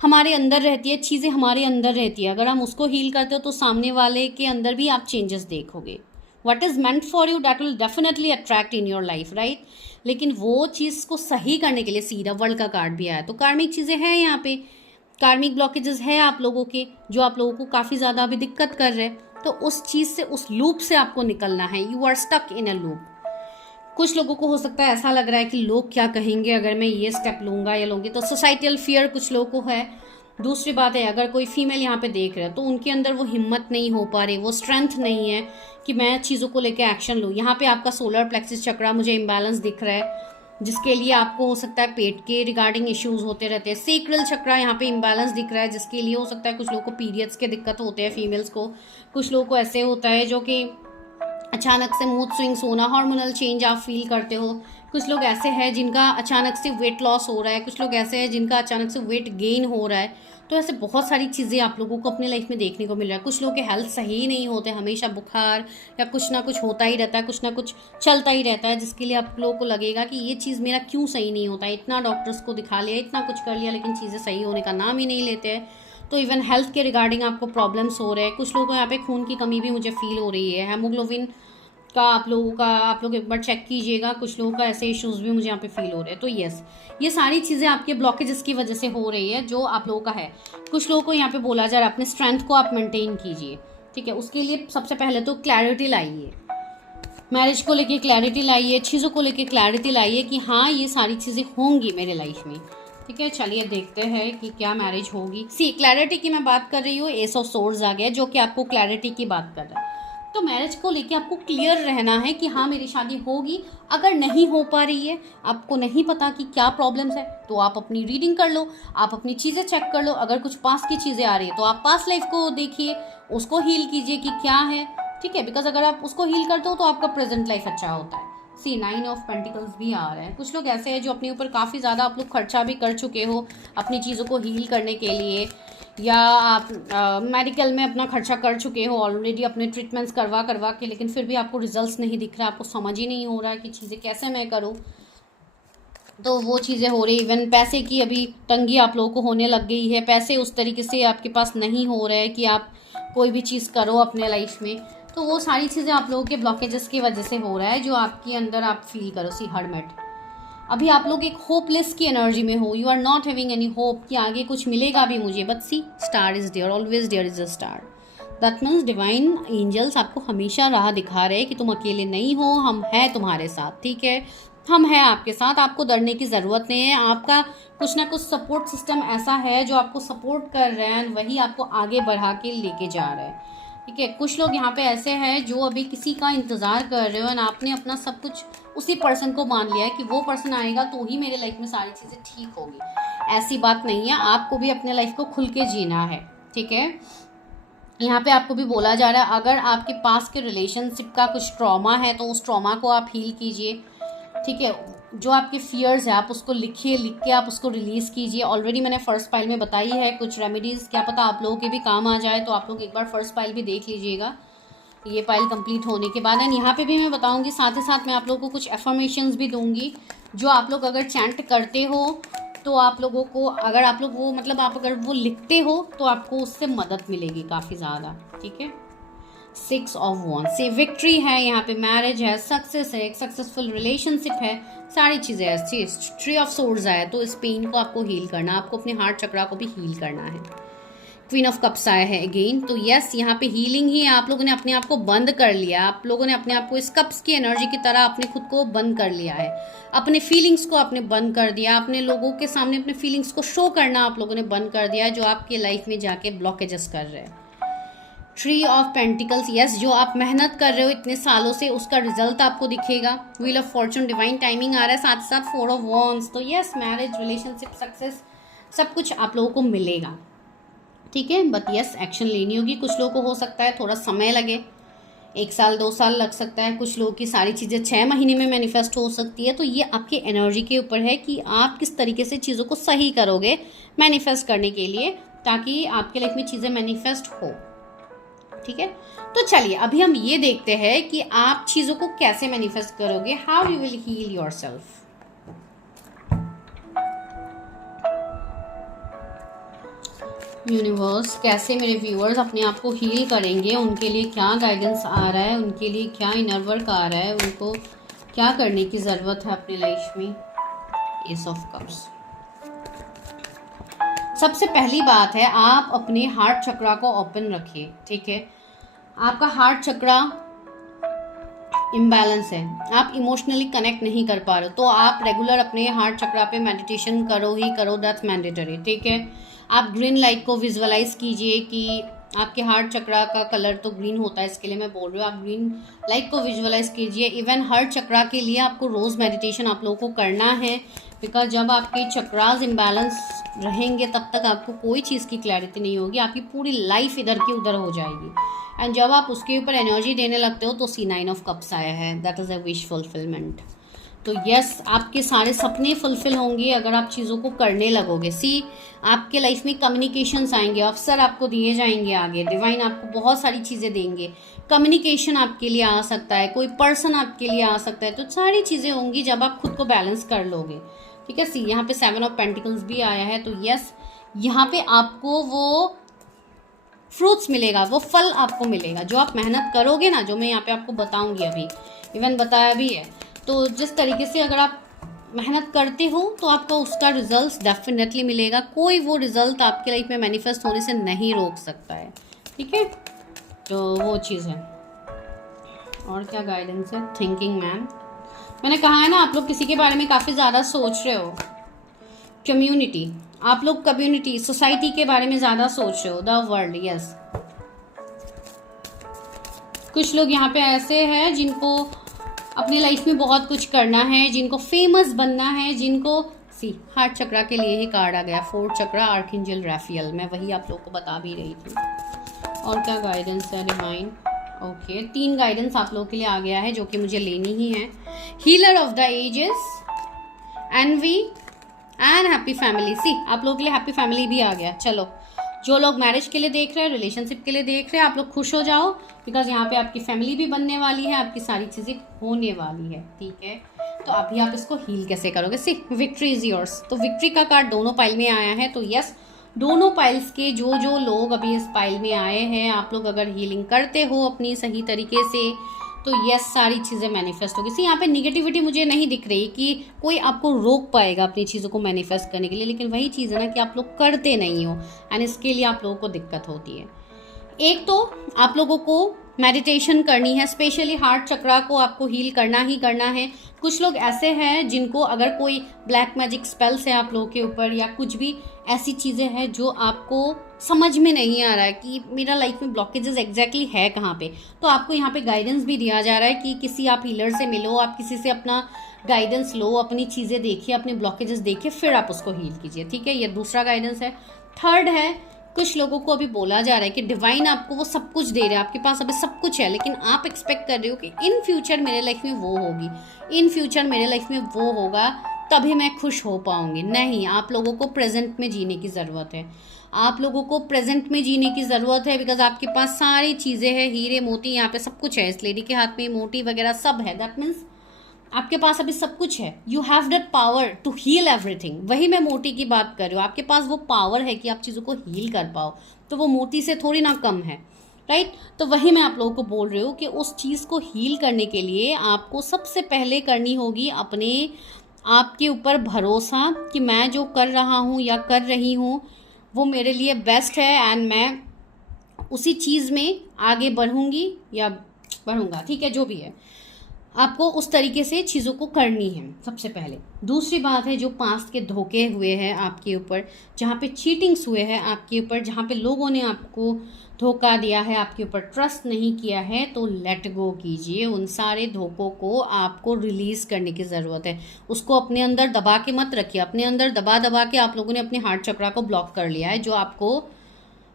हमारे अंदर रहती है, चीज़ें हमारे अंदर रहती है। अगर हम उसको हील करते हो तो सामने वाले के अंदर भी आप चेंजेस देखोगे। What is meant for you that will definitely attract in your life, right. लेकिन वो चीज़ को सही करने के लिए सीधा वर्ल्ड का कार्ड भी आया। तो कार्मिक चीज़ें हैं यहाँ पे, कार्मिक ब्लॉकेजेस है आप लोगों के, जो आप लोगों को काफ़ी ज़्यादा अभी दिक्कत कर रहे हैं। तो उस चीज़ से, उस लूप से आपको निकलना है। You are stuck in a loop. कुछ लोगों को हो सकता है ऐसा लग रहा है कि लोग क्या कहेंगे अगर मैं ये स्टेप लूँगा या लूँगी, तो सोसाइटल फियर कुछ लोगों को है। दूसरी बात है, अगर कोई फीमेल यहाँ पे देख रहा है तो उनके अंदर वो हिम्मत नहीं हो पा रही, वो स्ट्रेंथ नहीं है कि मैं चीज़ों को लेकर एक्शन लूँ। यहाँ पे आपका सोलर प्लेक्सिस चक्रा मुझे इम्बैलेंस दिख रहा है, जिसके लिए आपको हो सकता है पेट के रिगार्डिंग इश्यूज होते रहते हैं। सेक्रल चक्रा यहाँ पे इम्बैलेंस दिख रहा है, जिसके लिए हो सकता है कुछ लोगों को पीरियड्स के दिक्कत होते हैं फीमेल्स को, कुछ लोगों को ऐसे होता है जो कि अचानक से मूड स्विंग्स होना, हार्मोनल चेंज आप फील करते हो। कुछ लोग ऐसे हैं जिनका अचानक से वेट लॉस हो रहा है, कुछ लोग ऐसे हैं जिनका अचानक से वेट गेन हो रहा है। तो ऐसे बहुत सारी चीज़ें आप लोगों को अपने लाइफ में देखने को मिल रहा है। कुछ लोगों के हेल्थ सही नहीं होते, हमेशा बुखार या कुछ ना कुछ होता ही रहता है, कुछ ना कुछ चलता ही रहता है, जिसके लिए आप लोगों को लगेगा कि ये चीज़ मेरा क्यों सही नहीं होता है। इतना डॉक्टर्स को दिखा लिया, इतना कुछ कर लिया, लेकिन चीज़ें सही होने का नाम ही नहीं लेते हैं। तो इवन हेल्थ के रिगार्डिंग आपको प्रॉब्लम्स हो रहे हैं। कुछ लोगों को यहाँ पे खून की कमी भी मुझे फील हो रही है। हेमोग्लोबिन का आप लोग एक बार चेक कीजिएगा। कुछ लोगों का ऐसे इश्यूज भी मुझे यहाँ पे फील हो रहे हैं। तो यस, ये सारी चीज़ें आपके ब्लॉकेजेस की वजह से हो रही है जो आप लोगों का है। कुछ लोगों को यहाँ पे बोला जा रहा है अपने स्ट्रेंथ को आप मेंटेन कीजिए, ठीक है। उसके लिए सबसे पहले तो क्लैरिटी लाइए, मैरिज को लेके क्लैरिटी लाइए, चीज़ों को लेके क्लैरिटी लाइए कि हाँ ये सारी चीज़ें होंगी मेरे लाइफ में, ठीक है। चलिए देखते हैं कि क्या मैरिज होगी। सी क्लैरिटी की मैं बात कर रही हूँ, एस ऑफ सोर्ड्स आ गया जो कि आपको क्लैरिटी की बात कर रहा है। तो मैरिज को लेके आपको क्लियर रहना है कि हाँ मेरी शादी होगी। अगर नहीं हो पा रही है, आपको नहीं पता कि क्या प्रॉब्लम्स है, तो आप अपनी रीडिंग कर लो, आप अपनी चीज़ें चेक कर लो। अगर कुछ पास की चीज़ें आ रही है तो आप पास लाइफ को देखिए, उसको हील कीजिए कि क्या है, ठीक है। बिकॉज अगर आप उसको हील करते हो तो आपका प्रेजेंट लाइफ अच्छा होता है। सी 9 ऑफ पेंटिकल्स भी आ रहा है। कुछ लोग ऐसे हैं जो अपने ऊपर काफ़ी ज़्यादा आप लोग खर्चा भी कर चुके हो अपनी चीज़ों को हील करने के लिए, या आप मेडिकल में अपना खर्चा कर चुके हो ऑलरेडी अपने ट्रीटमेंट्स करवा के, लेकिन फिर भी आपको रिजल्ट्स नहीं दिख रहा, आपको समझ ही नहीं हो रहा है कि चीज़ें कैसे मैं करूँ। तो वो चीज़ें हो रही। इवन पैसे की अभी तंगी आप लोगों को होने लग गई है, पैसे उस तरीके से आपके पास नहीं हो रहे हैं कि आप कोई भी चीज़ करो अपने लाइफ में। तो वो सारी चीज़ें आप लोगों के ब्लॉकेजेस की वजह से हो रहा है जो आपके अंदर आप फील करो। सी हर्मिट, अभी आप लोग एक होपलेस की एनर्जी में हो, you are not having any hope कि आगे कुछ मिलेगा भी मुझे। But see star is there, always there is a star. That means divine angels आपको हमेशा राह दिखा रहे हैं कि तुम अकेले नहीं हो, हम हैं तुम्हारे साथ, ठीक है। हम हैं आपके साथ, आपको डरने की ज़रूरत नहीं है। आपका कुछ ना कुछ सपोर्ट सिस्टम ऐसा है जो आपको सपोर्ट कर रहे हैं, वही आपको आगे बढ़ा के लेके जा रहे हैं, ठीक है। कुछ लोग यहाँ पे ऐसे हैं जो अभी किसी का इंतज़ार कर रहे हो और आपने अपना सब कुछ उसी पर्सन को मान लिया है कि वो पर्सन आएगा तो ही मेरे लाइफ में सारी चीज़ें ठीक होगी। ऐसी बात नहीं है, आपको भी अपने लाइफ को खुल के जीना है, ठीक है। यहाँ पे आपको भी बोला जा रहा है अगर आपके पास के रिलेशनशिप का कुछ ट्रॉमा है तो उस ट्रॉमा को आप हील कीजिए, ठीक है। जो आपके फियर्स है आप उसको लिखिए, लिख के आप उसको रिलीज़ कीजिए। ऑलरेडी मैंने फर्स्ट फाइल में बताई है कुछ रेमेडीज़, क्या पता आप लोगों के भी काम आ जाए, तो आप लोग एक बार फर्स्ट फाइल भी देख लीजिएगा ये फाइल कंप्लीट होने के बाद। एंड यहाँ पे भी मैं बताऊँगी, साथ ही साथ मैं आप लोगों को कुछ एफर्मेशंस भी दूँगी जो आप लोग अगर चैंट करते हो तो आप लोगों को, अगर आप लोग वो मतलब आप अगर वो लिखते हो तो आपको उससे मदद मिलेगी काफ़ी ज़्यादा, ठीक है। 6 ऑफ वॉन्ड्स से विक्ट्री है, यहाँ पे मैरिज है, सक्सेस है, एक सक्सेसफुल रिलेशनशिप है, सारी चीज़ें ऐसी। ट्री ऑफ सोर्ड्स है, तो इस पेन को आपको हील करना, आपको अपने हार्ट चक्रा को भी हील करना है। क्वीन ऑफ कप्स आया है अगेन, तो यस यहाँ पे हीलिंग ही है। आप लोगों ने अपने आप को बंद कर लिया, आप लोगों ने अपने आप को इस कप्स की एनर्जी की तरह अपने खुद को बंद कर लिया है, अपने फीलिंग्स को आपने बंद कर दिया, अपने लोगों के सामने अपने फीलिंग्स को शो करना आप लोगों ने बंद कर दिया, जो आपके लाइफ में जाके ब्लॉकेजेस कर रहे हैं। ट्री ऑफ पेंटिकल्स, यस जो आप मेहनत कर रहे हो इतने सालों से उसका रिजल्ट आपको दिखेगा। Wheel of fortune, divine timing आ रहा है, साथ साथ 4 ऑफ वॉन्ड्स, तो यस मैरिज, रिलेशनशिप, सक्सेस सब कुछ आप लोगों को मिलेगा, ठीक है। बट यस एक्शन लेनी होगी। कुछ लोगों को हो सकता है थोड़ा समय लगे, 1 साल 2 साल लग सकता है। कुछ लोगों की सारी चीज़ें 6 महीने में मैनिफेस्ट हो सकती है। तो ये आपकी एनर्जी के ऊपर है कि आप किस तरीके से चीज़ों को सही करोगे मैनिफेस्ट करने के लिए, ताकि आपके लाइफ में चीज़ें मैनिफेस्ट हो, ठीक है। तो चलिए अभी हम ये देखते हैं कि आप चीज़ों को कैसे मैनिफेस्ट करोगे, how you will heal yourself. Universe कैसे मेरे व्यूअर्स अपने आप को हील करेंगे, उनके लिए क्या गाइडेंस आ रहा है, उनके लिए क्या इनर वर्क आ रहा है, उनको क्या करने की ज़रूरत है अपनी लाइफ में। एस ऑफ कप्स, सबसे पहली बात है आप अपने हार्ट चक्रा को ओपन रखिए, ठीक है। आपका हार्ट चक्रा इम्बैलेंस है, आप इमोशनली कनेक्ट नहीं कर पा रहे हो, तो आप रेगुलर अपने हार्ट चक्रा पे मेडिटेशन करो ही करो, दैट्स मैंडेटरी, ठीक है। आप ग्रीन लाइट को विजुअलाइज कीजिए कि आपके हार्ट चक्रा का कलर तो ग्रीन होता है, इसके लिए मैं बोल रही हूँ आप ग्रीन लाइट को विजुअलाइज कीजिए। इवन हार्ट चक्रा के लिए आपको रोज़ मेडिटेशन आप लोगों को करना है, बिकॉज जब आपके चक्रास इम्बैलेंस रहेंगे तब तक आपको कोई चीज़ की क्लैरिटी नहीं होगी, आपकी पूरी लाइफ इधर की उधर हो जाएगी। एंड जब आप उसके ऊपर एनर्जी देने लगते हो तो C9 ऑफ कप्स आया है, that is a wish fulfilment. तो यस, आपके सारे सपने फुलफिल होंगे अगर आप चीज़ों को करने लगोगे। आपके लाइफ में कम्युनिकेशंस आएंगे, अवसर आपको दिए जाएंगे, आगे डिवाइन आपको बहुत सारी चीज़ें देंगे। कम्युनिकेशन आपके लिए आ सकता है, कोई पर्सन आपके लिए आ सकता है, तो सारी चीज़ें होंगी जब आप खुद को बैलेंस कर लोगे। ठीक है, यहाँ पे 7 ऑफ पेंटिकल्स भी आया है। तो यस, यहाँ पे आपको वो फ्रूट्स मिलेगा, वो फल आपको मिलेगा जो आप मेहनत करोगे ना, जो मैं यहाँ पे आपको बताऊंगी, अभी इवन बताया भी है। तो जिस तरीके से अगर आप मेहनत करते हो तो आपको उसका रिजल्ट डेफिनेटली मिलेगा। कोई वो रिजल्ट आपके लाइफ में मैनिफेस्ट होने से नहीं रोक सकता है। ठीक है, तो वो चीज़ है। और क्या गाइडेंस है? थिंकिंग मैन, मैंने कहा है ना आप लोग किसी के बारे में काफ़ी ज़्यादा सोच रहे हो। कम्युनिटी, आप लोग कम्युनिटी सोसाइटी के बारे में ज़्यादा सोच रहे हो। The world, yes. कुछ लोग यहाँ पे ऐसे हैं जिनको अपनी लाइफ में बहुत कुछ करना है, जिनको फेमस बनना है, जिनको हार्ट चक्रा के लिए ही कार्ड आ गया, 4th चक्रा, आर्कएंजल राफेल। मैं वही आप लोग को बता भी रही थी। और क्या गाइडेंस है डिवाइन? ओके, 3 गाइडेंस आप लोगों के लिए आ गया है जो कि मुझे लेनी ही है। Healer of the ages, envy and happy family. आप लोगों के लिए हैप्पी फैमिली भी आ गया। चलो, जो लोग मैरिज के लिए देख रहे हैं, रिलेशनशिप के लिए देख रहे हैं, आप लोग खुश हो जाओ, बिकॉज यहाँ पे आपकी फैमिली भी बनने वाली है, आपकी सारी चीज़ें होने वाली है। ठीक है, तो अभी आप इसको हील कैसे करोगे? Victory is yours. तो विक्ट्री का कार्ड दोनों पाइल में आया है। तो यस, दोनों पाइल्स के जो जो लोग अभी इस पाइल में आए हैं, आप लोग अगर हीलिंग करते हो अपनी सही तरीके से, तो यस, सारी चीज़ें मैनिफेस्ट होगी। यहाँ पे निगेटिविटी मुझे नहीं दिख रही कि कोई आपको रोक पाएगा अपनी चीज़ों को मैनिफेस्ट करने के लिए, लेकिन वही चीज़ है ना कि आप लोग करते नहीं हो, एंड इसके लिए आप लोगों को दिक्कत होती है। एक तो आप लोगों को मेडिटेशन करनी है, स्पेशली हार्ट चक्रा को आपको हील करना ही करना है। कुछ लोग ऐसे हैं जिनको अगर कोई ब्लैक मैजिक स्पेल्स है आप लोगों के ऊपर, या कुछ भी ऐसी चीज़ें हैं जो आपको समझ में नहीं आ रहा है कि मेरा लाइफ में ब्लॉकेजेस एग्जैक्टली है कहाँ पे, तो आपको यहाँ पे गाइडेंस भी दिया जा रहा है कि किसी आप हीलर से मिलो, आप किसी से अपना गाइडेंस लो, अपनी चीज़ें देखिए, अपने ब्लॉकेजेस देखिए, फिर आप उसको हील कीजिए। ठीक है, ये दूसरा गाइडेंस है। थर्ड है, कुछ लोगों को अभी बोला जा रहा है कि डिवाइन आपको वो सब कुछ दे रहा है, आपके पास अभी सब कुछ है, लेकिन आप एक्सपेक्ट कर रहे हो कि इन फ्यूचर मेरे लाइफ में वो होगी, इन फ्यूचर मेरे लाइफ में वो होगा, तभी मैं खुश हो पाऊंगी। नहीं, आप लोगों को प्रेजेंट में जीने की ज़रूरत है। आप लोगों को प्रेजेंट में जीने की ज़रूरत है, बिकॉज आपके पास सारी चीज़ें हैं, हीरे मोती यहाँ पे सब कुछ है। इस लेडी के हाथ में मोती वगैरह सब है, दैट मीन्स आपके पास अभी सब कुछ है। You have that power to heal everything. वही मैं मोती की बात कर रही हूँ, आपके पास वो पावर है कि आप चीज़ों को हील कर पाओ, तो वो मोती से थोड़ी ना कम है, राइट? तो वही मैं आप लोगों को बोल रही हूँ कि उस चीज़ को हील करने के लिए आपको सबसे पहले करनी होगी अपने आपके ऊपर भरोसा कि मैं जो कर रहा हूँ या कर रही हूँ वो मेरे लिए बेस्ट है, एंड मैं उसी चीज़ में आगे बढ़ूँगी या बढ़ूँगा। ठीक है, जो भी है, आपको उस तरीके से चीज़ों को करनी है सबसे पहले। दूसरी बात है, जो पास्ट के धोखे हुए हैं आपके ऊपर, जहाँ पे चीटिंग्स हुए हैं आपके ऊपर, जहाँ पे लोगों ने आपको धोखा दिया है, आपके ऊपर ट्रस्ट नहीं किया है, तो लेट गो कीजिए। उन सारे धोखों को आपको रिलीज़ करने की ज़रूरत है। उसको अपने अंदर दबा के मत रखिए। अपने अंदर दबा दबा के आप लोगों ने अपने हार्ट चक्रा को ब्लॉक कर लिया है, जो आपको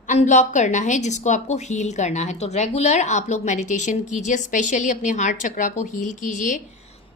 अनब्लॉक करना है, जिसको आपको हील करना है। तो रेगुलर आप लोग मेडिटेशन कीजिए, स्पेशली अपने हार्ट चक्रा को हील कीजिए।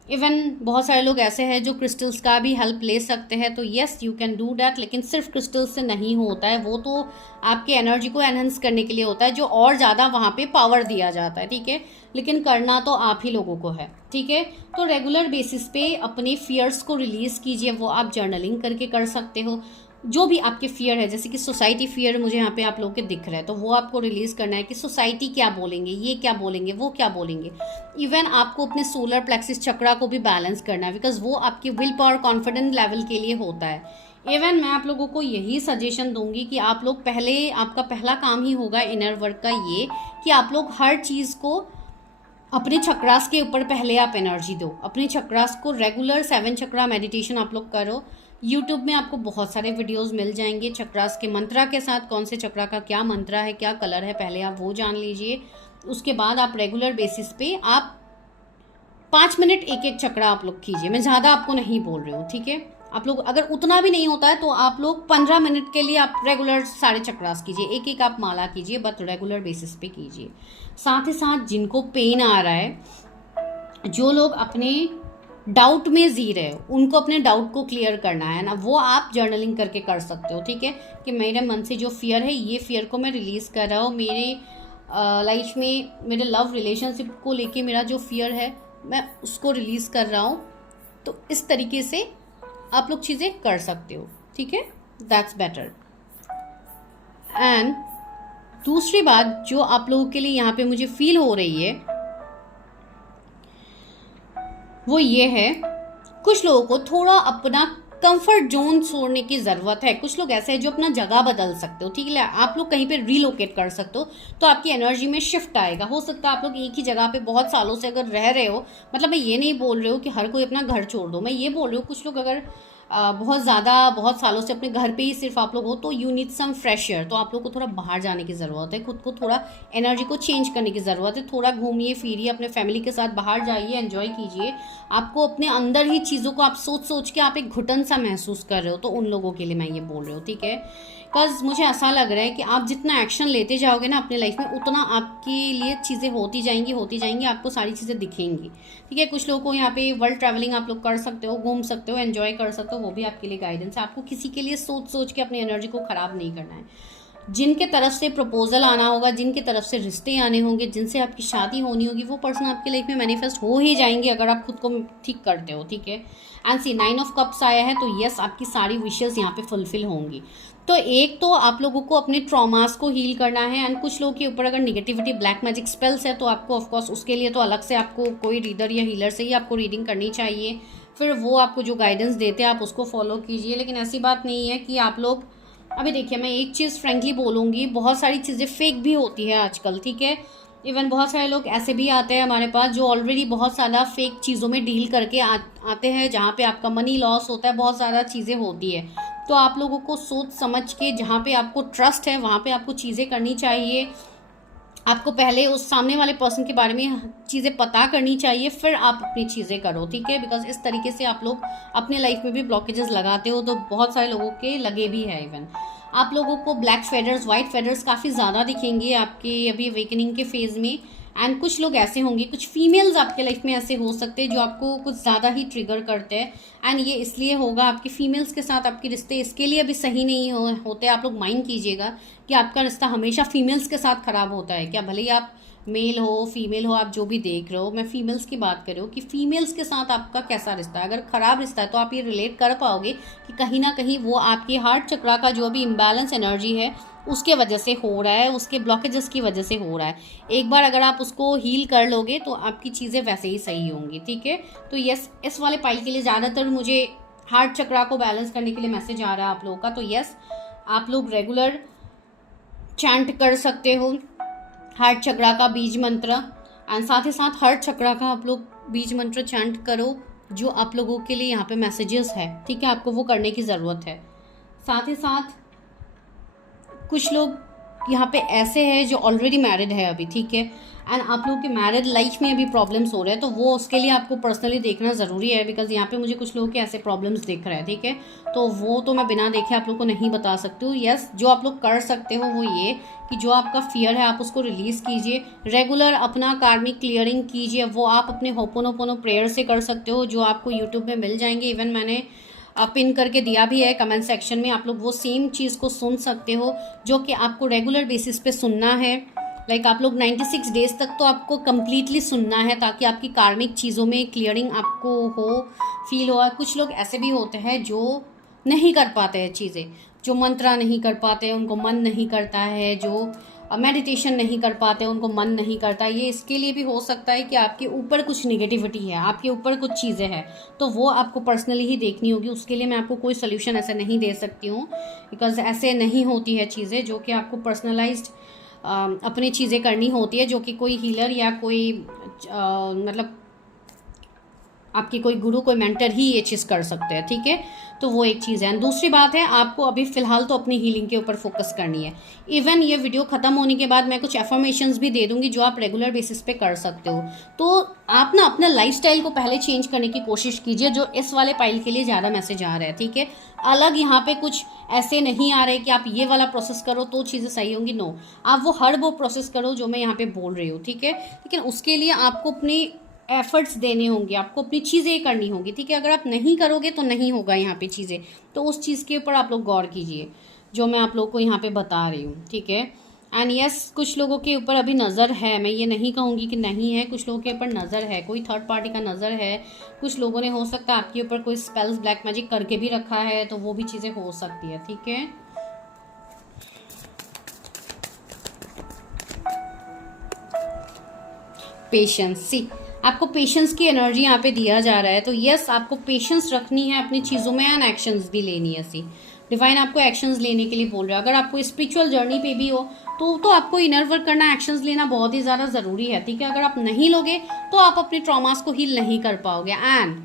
इवन बहुत सारे लोग ऐसे हैं जो क्रिस्टल्स का भी हेल्प ले सकते हैं, तो yes you can do that, लेकिन सिर्फ क्रिस्टल्स से नहीं होता है, वो तो आपके एनर्जी को एनहेंस करने के लिए होता है, जो और ज़्यादा वहाँ पे पावर दिया जाता है। ठीक है, लेकिन करना तो आप ही लोगों को है। ठीक है, तो रेगुलर बेसिस पे अपने फियर्स को रिलीज़ कीजिए। वो आप जर्नलिंग करके कर सकते हो, जो भी आपके फियर है, जैसे कि सोसाइटी फियर मुझे यहाँ पे आप लोग के दिख रहा है, तो वो आपको रिलीज करना है कि सोसाइटी क्या बोलेंगे, ये क्या बोलेंगे, वो क्या बोलेंगे। इवन आपको अपने सोलर प्लेक्सिस चक्रा को भी बैलेंस करना है, बिकॉज वो आपकी विल पावर कॉन्फिडेंस लेवल के लिए होता है। इवन मैं आप लोगों को यही सजेशन दूंगी कि आप लोग पहले, आपका पहला काम ही होगा इनर वर्क का ये कि आप लोग हर चीज़ को अपने चक्रास के ऊपर पहले आप एनर्जी दो, अपने चक्रास को रेगुलर 7 चक्रा मेडिटेशन आप लोग करो। यूट्यूब में आपको बहुत सारे वीडियोस मिल जाएंगे चक्रास के मंत्रा के साथ, कौन से चक्रा का क्या मंत्रा है, क्या कलर है, पहले आप वो जान लीजिए। उसके बाद आप रेगुलर बेसिस पे आप 5 मिनट एक एक चक्रा आप लोग कीजिए। मैं ज़्यादा आपको नहीं बोल रही हूँ, ठीक है। आप लोग अगर उतना भी नहीं होता है तो आप लोग 15 मिनट के लिए आप रेगुलर सारे चक्रास कीजिए, एक एक आप माला कीजिए, बट रेगुलर बेसिस पे कीजिए। साथ ही साथ जिनको पेन आ रहा है, जो लोग अपने डाउट में जी रहे हो, उनको अपने डाउट को क्लियर करना है ना, वो आप जर्नलिंग करके कर सकते हो, ठीक है। कि मेरे मन से जो फियर है, ये फियर को मैं रिलीज़ कर रहा हूँ। मेरे लाइफ में मेरे लव रिलेशनशिप को लेके मेरा जो फियर है, मैं उसको रिलीज़ कर रहा हूँ। तो इस तरीके से आप लोग चीज़ें कर सकते हो, ठीक है। That's better. एंड दूसरी बात जो आप लोगों के लिए यहाँ पे मुझे फील हो रही है, वो ये है, कुछ लोगों को थोड़ा अपना कंफर्ट जोन छोड़ने की ज़रूरत है। कुछ लोग ऐसे हैं जो अपना जगह बदल सकते हो, ठीक है। आप लोग कहीं पे रीलोकेट कर सकते हो, तो आपकी एनर्जी में शिफ्ट आएगा। हो सकता है आप लोग एक ही जगह पे बहुत सालों से अगर रह रहे हो, मतलब मैं ये नहीं बोल रही हूँ कि हर कोई अपना घर छोड़ दो, मैं ये बोल रही हूँ कुछ लोग अगर बहुत ज़्यादा बहुत सालों से अपने घर पे ही सिर्फ आप लोग हो, तो you need some fresh air. तो आप लोग को थोड़ा बाहर जाने की ज़रूरत है, खुद को थोड़ा एनर्जी को चेंज करने की ज़रूरत है। थोड़ा घूमिए फिरिए, अपने फैमिली के साथ बाहर जाइए, एंजॉय कीजिए। आपको अपने अंदर ही चीज़ों को आप सोच सोच के आप एक घुटन सा महसूस कर रहे हो, तो उन लोगों के लिए मैं ये बोल रही हूँ, ठीक है। बिकॉज मुझे ऐसा लग रहा है कि आप जितना एक्शन लेते जाओगे ना अपने लाइफ में, उतना आपके लिए चीज़ें होती जाएंगी, आपको सारी चीज़ें दिखेंगी, ठीक है। कुछ लोगों को यहाँ पे वर्ल्ड ट्रैवलिंग आप लोग कर सकते हो, घूम सकते हो, एंजॉय कर सकते हो, वो भी आपके लिए गाइडेंस है। आपको किसी के लिए सोच सोच के अपनी एनर्जी को ख़राब नहीं करना है। जिनके तरफ से प्रपोजल आना होगा, जिनके तरफ से रिश्ते आने होंगे, जिनसे आपकी शादी होनी होगी, वो पर्सन आपकी लाइफ में मैनिफेस्ट हो ही जाएंगे अगर आप खुद को ठीक करते हो, ठीक है। एंड सी 9 ऑफ कप्स आया है, तो यस आपकी सारी विशेस यहाँ पे फुलफिल होंगी। तो एक तो आप लोगों को अपने ट्रॉमास को हील करना है। एंड कुछ लोगों के ऊपर अगर निगेटिविटी ब्लैक मैजिक स्पेल्स है, तो आपको ऑफकोर्स उसके लिए तो अलग से आपको कोई रीडर या हीलर से ही आपको रीडिंग करनी चाहिए। फिर वो आपको जो गाइडेंस देते हैं आप उसको फॉलो कीजिए। लेकिन ऐसी बात नहीं है कि आप लोग, अभी देखिए मैं एक चीज़ फ्रेंकली बोलूँगी, बहुत सारी चीज़ें फेक भी होती है आजकल, ठीक है। इवन बहुत सारे लोग ऐसे भी आते हैं हमारे पास जो ऑलरेडी बहुत ज़्यादा फेक चीज़ों में डील करके आते हैं, जहाँ पे आपका मनी लॉस होता है, बहुत ज़्यादा चीज़ें होती है। तो आप लोगों को सोच समझ के, जहाँ पे आपको ट्रस्ट है वहाँ पे आपको चीज़ें करनी चाहिए। आपको पहले उस सामने वाले पर्सन के बारे में चीज़ें पता करनी चाहिए, फिर आप अपनी चीज़ें करो, ठीक है। बिकॉज इस तरीके से आप लोग अपने लाइफ में भी ब्लॉकेजेस लगाते हो, तो बहुत सारे लोगों के लगे भी है। इवन आप लोगों को ब्लैक फेदर्स, वाइट फेदर्स काफ़ी ज़्यादा दिखेंगे आपके अभी अवेकनिंग के फेज़ में। एंड कुछ लोग ऐसे होंगे, कुछ फीमेल्स आपके लाइफ में ऐसे हो सकते हैं जो आपको कुछ ज़्यादा ही ट्रिगर करते हैं। एंड ये इसलिए होगा, आपके फीमेल्स के साथ आपके रिश्ते इसके लिए अभी सही नहीं होते। आप लोग माइंड कीजिएगा कि आपका रिश्ता हमेशा फीमेल्स के साथ ख़राब होता है क्या, भले ही आप मेल हो फीमेल हो, आप जो भी देख रहे हो, मैं फीमेल्स की बात कर रही हूँ कि फीमेल्स के साथ आपका कैसा रिश्ता है। अगर ख़राब रिश्ता है तो आप ये रिलेट कर पाओगे कि कहीं ना कहीं वो आपके हार्ट चक्रा का जो भी इम्बैलेंस एनर्जी है उसके वजह से हो रहा है, उसके ब्लॉकेजेस की वजह से हो रहा है। एक बार अगर आप उसको हील कर लोगे तो आपकी चीज़ें वैसे ही सही होंगी, ठीक है। तो यस, इस वाले पाइल के लिए ज़्यादातर मुझे हार्ट चक्रा को बैलेंस करने के लिए मैसेज आ रहा है आप लोगों का। तो यस, आप लोग रेगुलर चैंट कर सकते हो हार्ट चक्रा का बीज मंत्र। एंड साथ ही साथ हार्ट चक्रा का आप लोग बीज मंत्र चैंट करो, जो आप लोगों के लिए यहाँ पे मैसेजेस है, ठीक है। आपको वो करने की ज़रूरत है। साथ ही साथ कुछ लोग यहाँ पे ऐसे हैं जो ऑलरेडी मैरिड है अभी, ठीक है। एंड आप लोगों के मैरिड लाइफ में अभी प्रॉब्लम्स हो रहे हैं, तो वो उसके लिए आपको पर्सनली देखना ज़रूरी है। बिकॉज यहाँ पे मुझे कुछ लोगों के ऐसे प्रॉब्लम्स दिख रहे हैं, ठीक है। तो वो तो मैं बिना देखे आप लोग को नहीं बता सकती हूँ। यस, जो आप लोग कर सकते हो वो ये कि जो आपका फियर है आप उसको रिलीज़ कीजिए, रेगुलर अपना कार्मिक क्लियरिंग कीजिए। वो आप अपने होपोनोपोनो प्रेयर से कर सकते हो, जो आपको यूट्यूब में मिल जाएंगे। इवन मैंने पिन करके दिया भी है कमेंट सेक्शन में, आप लोग वो सेम चीज़ को सुन सकते हो जो कि आपको रेगुलर बेसिस पे सुनना है। लाइक आप लोग 96 डेज तक तो आपको कम्प्लीटली सुनना है, ताकि आपकी कार्मिक चीज़ों में क्लियरिंग आपको हो, फील हो। कुछ लोग ऐसे भी होते हैं जो नहीं कर पाते हैं चीज़ें, जो मंत्रा नहीं कर पाते, उनको मन नहीं करता है, जो मेडिटेशन नहीं कर पाते, उनको मन नहीं करता। ये इसके लिए भी हो सकता है कि आपके ऊपर कुछ निगेटिविटी है, आपके ऊपर कुछ चीज़ें हैं, तो वो आपको पर्सनली ही देखनी होगी। उसके लिए मैं आपको कोई सोल्यूशन ऐसे नहीं दे सकती हूँ, बिकॉज ऐसे नहीं होती है चीज़ें जो कि आपको पर्सनलाइज्ड अपनी चीज़ें करनी होती है, जो कि कोई हीलर या कोई मतलब आपकी कोई गुरु, कोई मेंटर ही ये चीज़ कर सकते हैं, ठीक है। तो वो एक चीज़ है। एंड दूसरी बात है, आपको अभी फ़िलहाल तो अपनी हीलिंग के ऊपर फोकस करनी है। इवन ये वीडियो ख़त्म होने के बाद मैं कुछ एफर्मेशंस भी दे दूंगी जो आप रेगुलर बेसिस पे कर सकते हो। तो आप ना अपना लाइफस्टाइल को पहले चेंज करने की कोशिश कीजिए, जो इस वाले पाइल के लिए ज़्यादा मैसेज आ रहा है, ठीक है। अलग यहाँ पे कुछ ऐसे नहीं आ रहे कि आप ये वाला प्रोसेस करो तो चीज़ें सही होंगी, नो। आप वो प्रोसेस करो जो मैं यहाँ पे बोल रही हूँ, ठीक है। लेकिन उसके लिए आपको अपनी एफर्ट्स देने होंगे, आपको अपनी चीज़ें करनी होंगी, ठीक है। अगर आप नहीं करोगे तो नहीं होगा यहाँ पे चीज़ें। तो उस चीज़ के ऊपर आप लोग गौर कीजिए जो मैं आप लोग को यहाँ पे बता रही हूँ, ठीक है। एंड यस, कुछ लोगों के ऊपर अभी नज़र है, मैं ये नहीं कहूँगी कि नहीं है, कुछ लोगों के ऊपर नज़र है, कोई थर्ड पार्टी का नज़र है। कुछ लोगों ने हो सकता है आपके ऊपर कोई स्पेल्स, ब्लैक मैजिक करके भी रखा है, तो वो भी चीज़ें हो सकती है, ठीक है। पेशेंस, सी आपको पेशेंस की एनर्जी यहाँ पे दिया जा रहा है। तो यस, आपको पेशेंस रखनी है अपनी चीज़ों में एंड एक्शंस भी लेनी है। सी डिवाइन आपको एक्शंस लेने के लिए बोल रहा है। अगर आपको स्पिरिचुअल जर्नी पे भी हो तो आपको इनर वर्क करना, एक्शंस लेना बहुत ही ज़्यादा ज़रूरी है, ठीक है। अगर आप नहीं लोगे तो आप अपने ट्रॉमास को हील नहीं कर पाओगे। एंड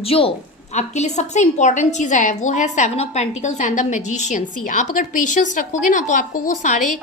जो आपके लिए सबसे इंपॉर्टेंट चीज़ है वो है 7 of pentacles and the magician. See आप अगर पेशेंस रखोगे ना तो आपको वो सारे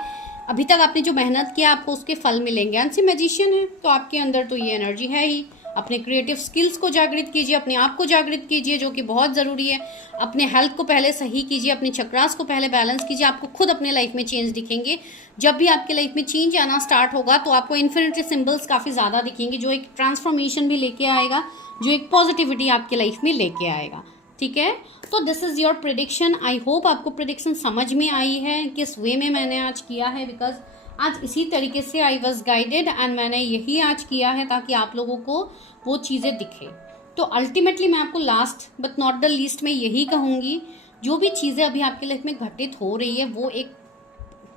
अभी तक आपने जो मेहनत किया आपको उसके फल मिलेंगे। एंड सी मैजिशियन है तो आपके अंदर तो ये एनर्जी है ही। अपने क्रिएटिव स्किल्स को जागृत कीजिए, अपने आप को जागृत कीजिए, जो कि बहुत ज़रूरी है। अपने हेल्थ को पहले सही कीजिए, अपने चक्रास को पहले बैलेंस कीजिए। आपको खुद अपने लाइफ में चेंज दिखेंगे। जब भी आपके लाइफ में चेंज आना स्टार्ट होगा तो आपको इन्फिनिटी सिंबल्स काफ़ी ज़्यादा दिखेंगे, जो एक ट्रांसफॉर्मेशन भी लेके आएगा, जो एक पॉजिटिविटी आपके लाइफ में लेके आएगा, ठीक है। तो this is your prediction. I hope आपको प्रिडिक्शन समझ में आई है किस वे में मैंने आज किया है, बिकॉज आज इसी तरीके से आई वॉज गाइडेड एंड मैंने यही आज किया है ताकि आप लोगों को वो चीज़ें दिखे। तो अल्टीमेटली मैं आपको last but not the least में यही कहूँगी, जो भी चीज़ें अभी आपके लाइफ में घटित हो रही है वो एक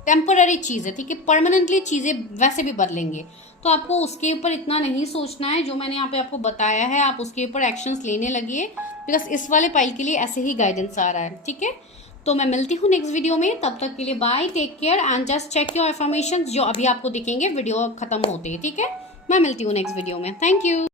टेम्पररी चीज़ है, ठीक है। परमानेंटली चीज़ें वैसे भी बदलेंगे, तो आपको उसके ऊपर इतना नहीं सोचना है। जो मैंने यहाँ पे आपको बताया है आप उसके ऊपर एक्शंस लेने लगिए, बिकॉज इस वाले पाइल के लिए ऐसे ही गाइडेंस आ रहा है, ठीक है। तो मैं मिलती हूँ नेक्स्ट वीडियो में, तब तक के लिए bye, take care and just check your affirmations जो अभी आपको दिखेंगे वीडियो खत्म होते ही, ठीक है। मैं मिलती हूँ नेक्स्ट वीडियो में। Thank you.